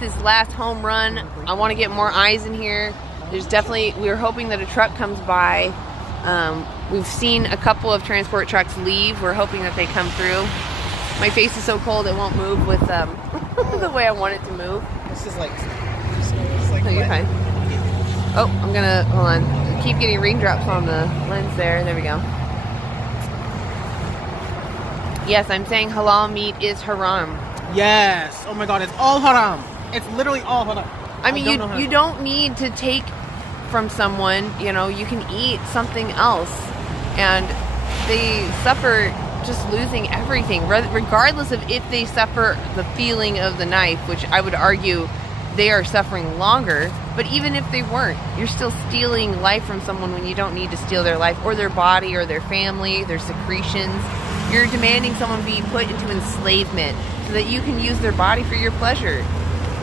this last home run. I want to get more eyes in here. We're hoping that a truck comes by. We've seen a couple of transport trucks leave. We're hoping that they come through. My face is so cold it won't move with the way I want it to move. This is like. No, you're fine. Oh, I'm gonna hold on. Keep getting raindrops on the lens there. There we go. Yes, I'm saying halal meat is haram. Yes. Oh my God, it's all haram. It's literally all haram. I mean, you don't need to take from someone. You can eat something else, and they suffer just losing everything, regardless of if they suffer the feeling of the knife, which I would argue they are suffering longer. But even if they weren't, you're still stealing life from someone when you don't need to steal their life or their body or their family, their secretions. You're demanding someone be put into enslavement so that you can use their body for your pleasure.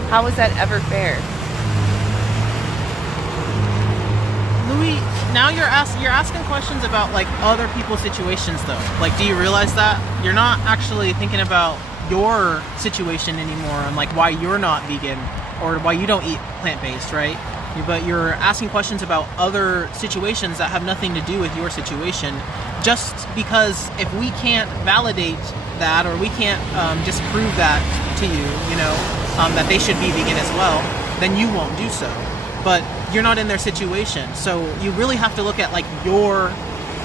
How is that ever fair? Louis, now you're asking questions about, like, other people's situations, though. Like, do you realize that you're not actually thinking about your situation anymore and, like, why you're not vegan or why you don't eat plant-based, right? But you're asking questions about other situations that have nothing to do with your situation, just because if we can't validate that, or we can't disprove that to you, that they should be vegan as well, then you won't do so. but you're not in their situation. So you really have to look at like your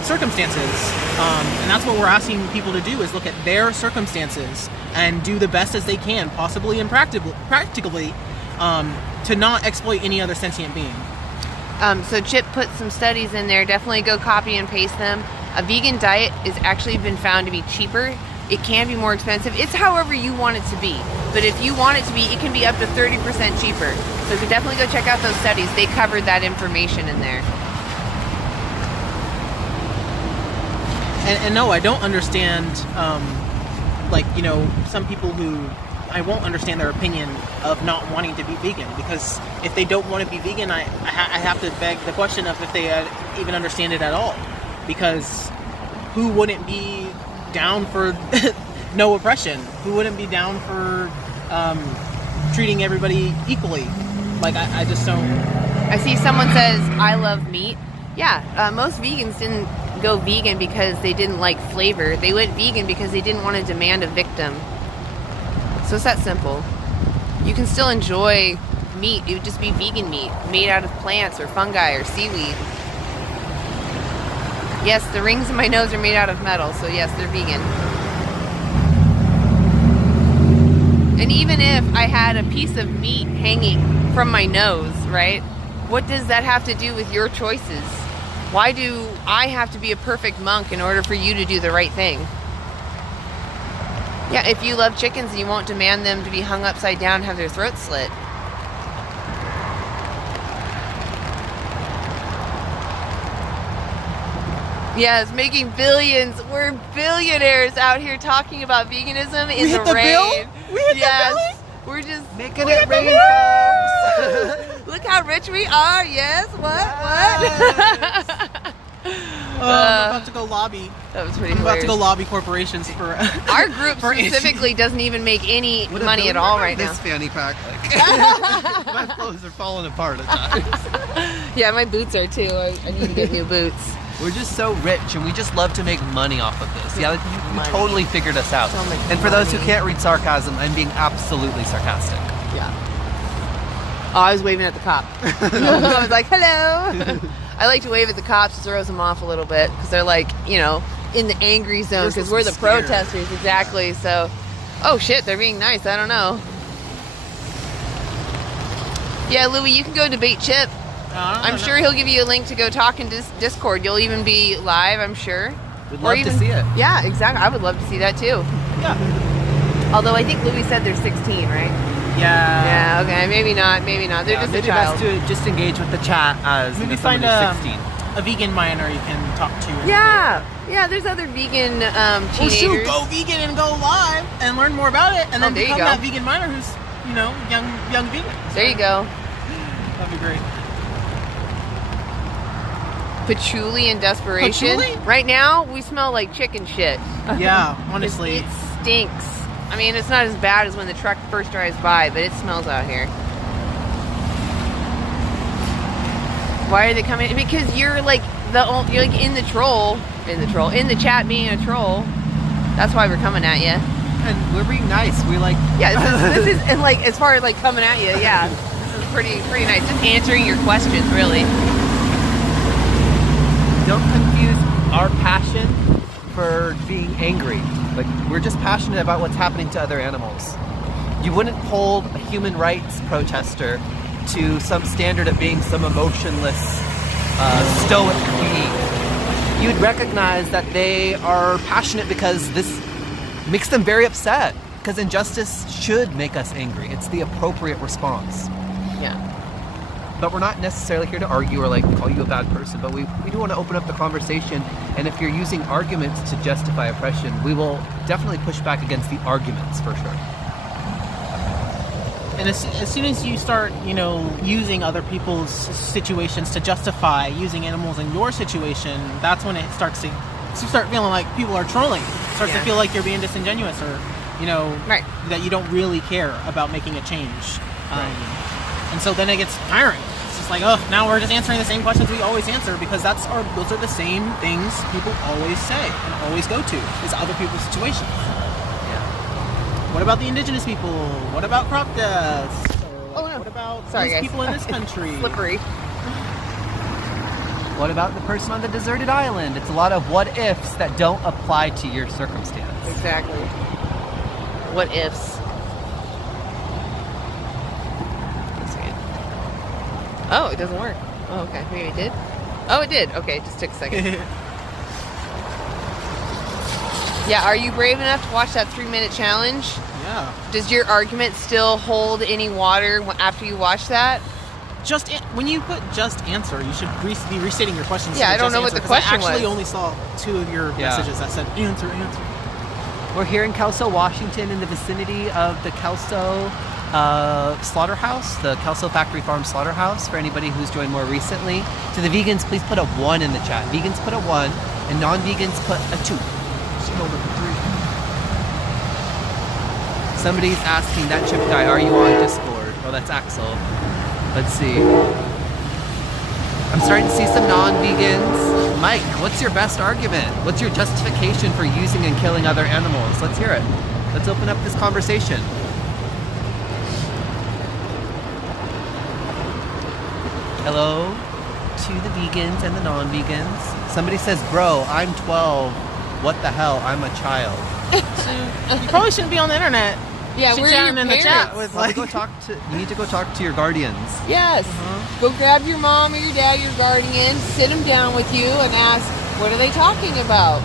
circumstances, and that's what we're asking people to do, is look at their circumstances and do the best as they can, possibly and practically, to not exploit any other sentient being. So Chip put some studies in there. Definitely go copy and paste them. A vegan diet is actually been found to be cheaper. It can be more expensive. It's however you want it to be. But if you want it to be, it can be up to 30% cheaper. So you can definitely go check out those studies. They covered that information in there. And no, I don't understand, like, you know, some people who, I won't understand their opinion of not wanting to be vegan, because if they don't want to be vegan, I have to beg the question of if they even understand it at all. Because who wouldn't be down for no oppression? Who wouldn't be down for treating everybody equally? Like, I just don't... I see someone says, I love meat. Yeah, most vegans didn't go vegan because they didn't like flavor. They went vegan because they didn't want to demand a victim. So it's that simple. You can still enjoy meat. It would just be vegan meat made out of plants or fungi or seaweed. Yes, the rings in my nose are made out of metal, so yes, they're vegan. And even if I had a piece of meat hanging from my nose, right? What does that have to do with your choices? Why do I have to be a perfect monk in order for you to do the right thing? Yeah, if you love chickens, you won't demand them to be hung upside down and have their throats slit. Yes, making billions. We're billionaires out here talking about veganism in the rain. We hit the bill? We're just Making it rain, folks. Look how rich we are. Yes. What? I'm about to go lobby. That was pretty I'm about hilarious. to go lobby corporations for... Our group for specifically doesn't even make any money at all right now. This fanny pack, like, my clothes are falling apart at times. Yeah, my boots are too. I need to get new boots. We're just so rich, and we just love to make money off of this. Yeah, you Money. totally figured us out. So much And for those who money. can't read sarcasm, I'm being absolutely sarcastic. Yeah. Oh, I was waving at the cop. I was like, hello. I like to wave at the cops. It throws them off a little bit because they're like, you know, in the angry zone You're because supposed we're to the be scared. protesters. Exactly. So, oh shit, they're being nice. I don't know. Yeah, Louie, you can go debate Chip. I'm sure he'll give you a link to go talk in Discord. You'll even be live, I'm sure. We'd Or love to see it. Yeah, exactly. I would love to see that too. Yeah. Although I think Louis said they're 16, right? Yeah. Yeah, okay. Maybe not. Maybe not. They're just a maybe child. best to just engage with the chat as Maybe someone find who's 16. a vegan miner you can talk to. Yeah. Yeah, there's other vegan Or teenagers. shoot, go vegan and go live and learn more about it, and then there you become go. that vegan miner who's, you know, young vegan. There you go. That'd be great. Patchouli and desperation. Patchouli? Right now, we smell like chicken shit. Yeah, honestly. It stinks. I mean, it's not as bad as when the truck first drives by, but it smells out here. Why are they coming? Because you're like you're like in the chat being a troll. That's why we're coming at you. And we're being nice. We like... Yeah, this is and like as far as like coming at you, yeah, this is pretty nice. Just answering your questions, really. Don't confuse our passion for being angry. Like, we're just passionate about what's happening to other animals. You wouldn't hold a human rights protester to some standard of being some emotionless, stoic being. You'd recognize that they are passionate because this makes them very upset. Because injustice should make us angry. It's the appropriate response. Yeah. But we're not necessarily here to argue or like call you a bad person, but we do want to open up the conversation. And if you're using arguments to justify oppression, we will definitely push back against the arguments for sure. And as soon as you start, you know, using other people's situations to justify using animals in your situation, that's when it starts to start feeling like people are trolling. It starts to feel like you're being disingenuous, or, you know, Right. that you don't really care about making a change. And so then it gets tiring. It's just like, oh, now we're just answering the same questions we always answer, because those are the same things people always say and always go to, is other people's situations. What about the indigenous people? What about crop deaths? Oh no. What about Sorry, these guys. people in this country? Slippery. What about the person on the deserted island? It's a lot of what ifs that don't apply to your circumstance. Exactly. What ifs? Let's see. Oh, it doesn't work. Oh, okay. Maybe it did. Oh, it did. Okay, it just took a second. Yeah, are you brave enough to watch that 3-minute challenge? Yeah. Does your argument still hold any water after you watch that? When you put just answer, you should be restating your questions. Yeah, to I don't just know what answer, the 'cause question I actually was. only saw 2 of your messages that said answer. We're here in Kelso, Washington, in the vicinity of the Kelso Slaughterhouse, the Kelso Factory Farm Slaughterhouse, for anybody who's joined more recently. To the vegans, please put a 1 in the chat. Vegans put a 1, and non-vegans put a 2. Somebody's asking that chip guy, are you on Discord? Oh, that's Axel. Let's see. I'm starting to see some non-vegans. Mike, what's your best argument? What's your justification for using and killing other animals? Let's hear it. Let's open up this conversation. Hello to the vegans and the non-vegans. Somebody says, bro, I'm 12. What the hell? I'm a child. You probably shouldn't be on the internet. Yeah, we're your in the parents. chat with Probably like. you need to go talk to your guardians. Yes. Go grab your mom or your dad, your guardian, sit them down with you and ask, what are they talking about?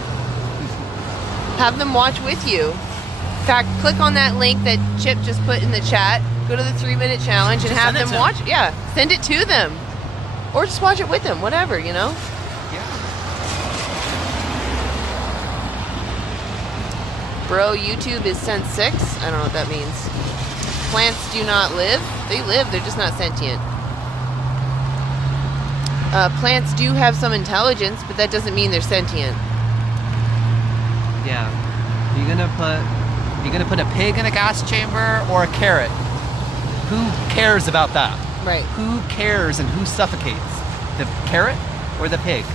Have them watch with you. In fact, click on that link that Chip just put in the chat. Go to the 3-minute challenge and Just have send it them to watch. Yeah, send it to them. Or just watch it with them, whatever, you know? Bro, YouTube is Sense 6. I don't know what that means. Plants do not live. They live, they're just not sentient. Plants do have some intelligence, but that doesn't mean they're sentient. Yeah. You're gonna put a pig in a gas chamber or a carrot? Who cares about that? Right. Who cares and who suffocates? The carrot or the pig?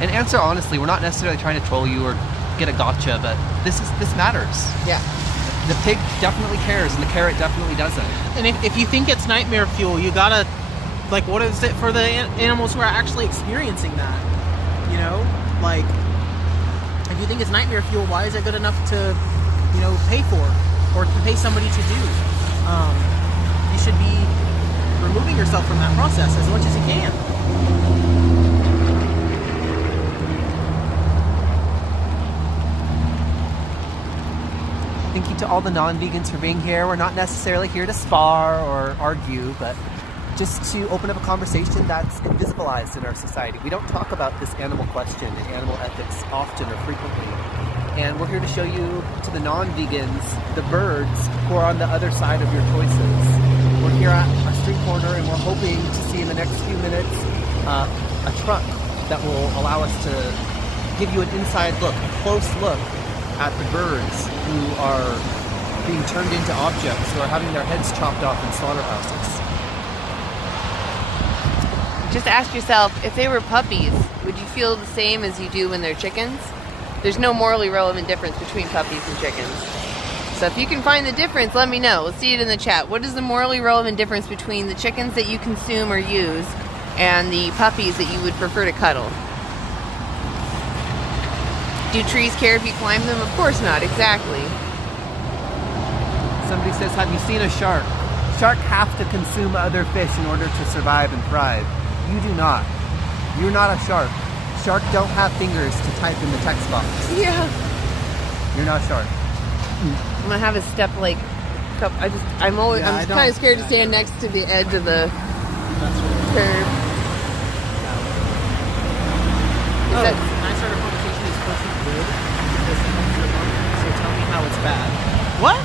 And answer honestly, we're not necessarily trying to troll you or get a gotcha, but this matters. Yeah. The pig definitely cares and the carrot definitely doesn't. And if you think it's nightmare fuel, you gotta, like, what is it for the animals who are actually experiencing that? You know, like, if you think it's nightmare fuel, why is it good enough to, you know, pay for or to pay somebody to do? You should be removing yourself from that process as much as you can. Thank you to all the non-vegans for being here. We're not necessarily here to spar or argue, but just to open up a conversation that's invisibilized in our society. We don't talk about this animal question and animal ethics often or frequently. And we're here to show you, to the non-vegans, the birds who are on the other side of your choices. We're here at a street corner and we're hoping to see in the next few minutes a truck that will allow us to give you an inside look, a close look at the birds who are being turned into objects, who are having their heads chopped off in slaughterhouses. Just ask yourself, if they were puppies, would you feel the same as you do when they're chickens? There's no morally relevant difference between puppies and chickens. So if you can find the difference, let me know. We'll see it in the chat. What is the morally relevant difference between the chickens that you consume or use and the puppies that you would prefer to cuddle? Do trees care if you climb them? Of course not, exactly. Somebody says, have you seen a shark? Sharks have to consume other fish in order to survive and thrive. You do not. You're not a shark. Sharks don't have fingers to type in the text box. Yeah. You're not a shark. I'm gonna have a step like cup. I'm kind of scared to stand next to the edge of the curb. Oh, can I start a conversation? Is protein good? Because it helps your bone. So tell me how it's bad. What?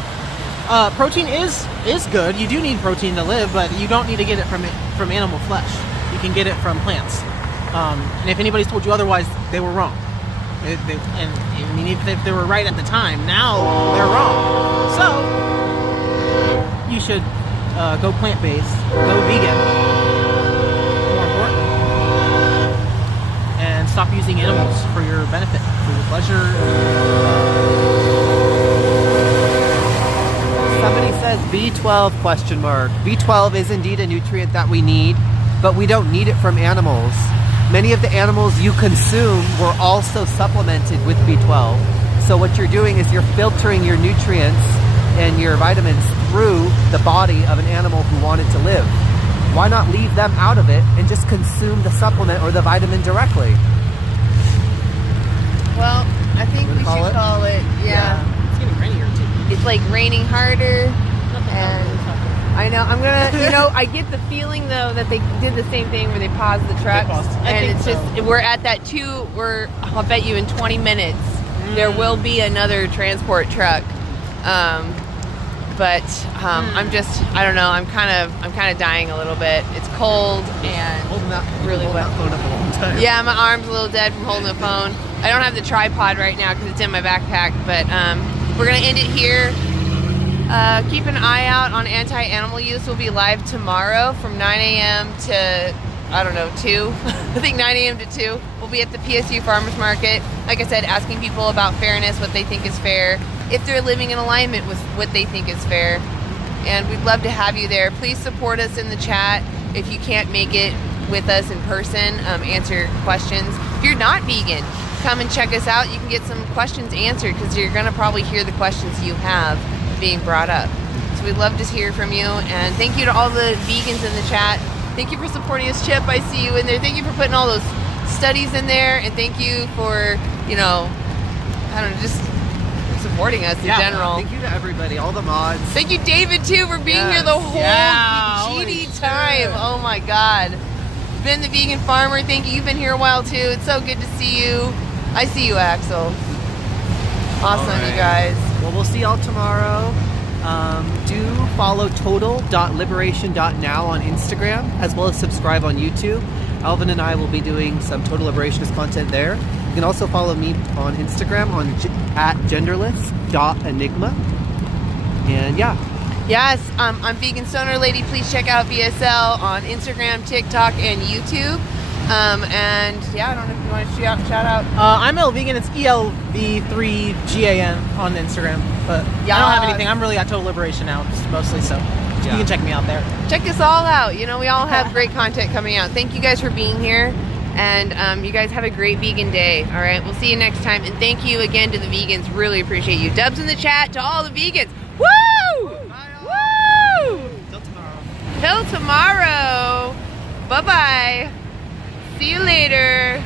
Protein is good. You do need protein to live, but you don't need to get it from animal flesh. You can get it from plants. And if anybody's told you otherwise, they were wrong. And I mean, even if they were right at the time, now they're wrong. So you should go plant-based, go vegan. More important, and stop using animals for your benefit, for your pleasure. Somebody says B12 question mark. B12 is indeed a nutrient that we need, but we don't need it from animals. Many of the animals you consume were also supplemented with B12. So what you're doing is you're filtering your nutrients and your vitamins through the body of an animal who wanted to live. Why not leave them out of it and just consume the supplement or the vitamin directly? Well, I think we should call it, yeah. It's getting rainier too. It's like raining harder, and I know, I'm gonna, you know, I get the feeling though that they did the same thing where they paused the trucks, and it's just, we're at that I'll bet you in 20 minutes, there will be another transport truck. But I'm just, I don't know, I'm kind of dying a little bit. It's cold and really wet. Yeah, my arm's a little dead from holding the phone. I don't have the tripod right now because it's in my backpack, but we're gonna end it here. Keep an eye out on anti-animal use. We'll be live tomorrow from 9 a.m. to, I don't know, 2. I think 9 a.m. to 2. We'll be at the PSU Farmers Market. Like I said, asking people about fairness, what they think is fair, if they're living in alignment with what they think is fair. And we'd love to have you there. Please support us in the chat. If you can't make it with us in person, answer questions. If you're not vegan, come and check us out. You can get some questions answered because you're going to probably hear the questions you have being brought up. So we'd love to hear from you. And thank you to all the vegans in the chat. Thank you for supporting us, Chip. I see you in there. Thank you for putting all those studies in there. And thank you for, you know, I don't know, just supporting us in general. Thank you to everybody, all the mods. Thank you, David, too, for being here the whole GD time. Oh my God. Ben the Vegan Farmer, thank you. You've been here a while too. It's so good to see you. I see you, Axel. Awesome, you guys. Well, we'll see y'all tomorrow. Do follow total.liberation.now on Instagram, as well as subscribe on YouTube. Alvin and I will be doing some Total Liberationist content there. You can also follow me on Instagram at genderless.enigma. And yeah. Yes, I'm Vegan Stoner Lady. Please check out VSL on Instagram, TikTok, and YouTube. And yeah, I don't know if you want to shout out. I'm LVegan. It's ELV3GAN on Instagram. But I don't have anything. I'm really at Total Liberation now, mostly. So you can check me out there. Check us all out. You know, we all have great content coming out. Thank you guys for being here. And you guys have a great vegan day. All right, we'll see you next time. And thank you again to the vegans. Really appreciate you. Dubs in the chat to all the vegans. Woo! Woo! Till tomorrow. Bye-bye. See you later.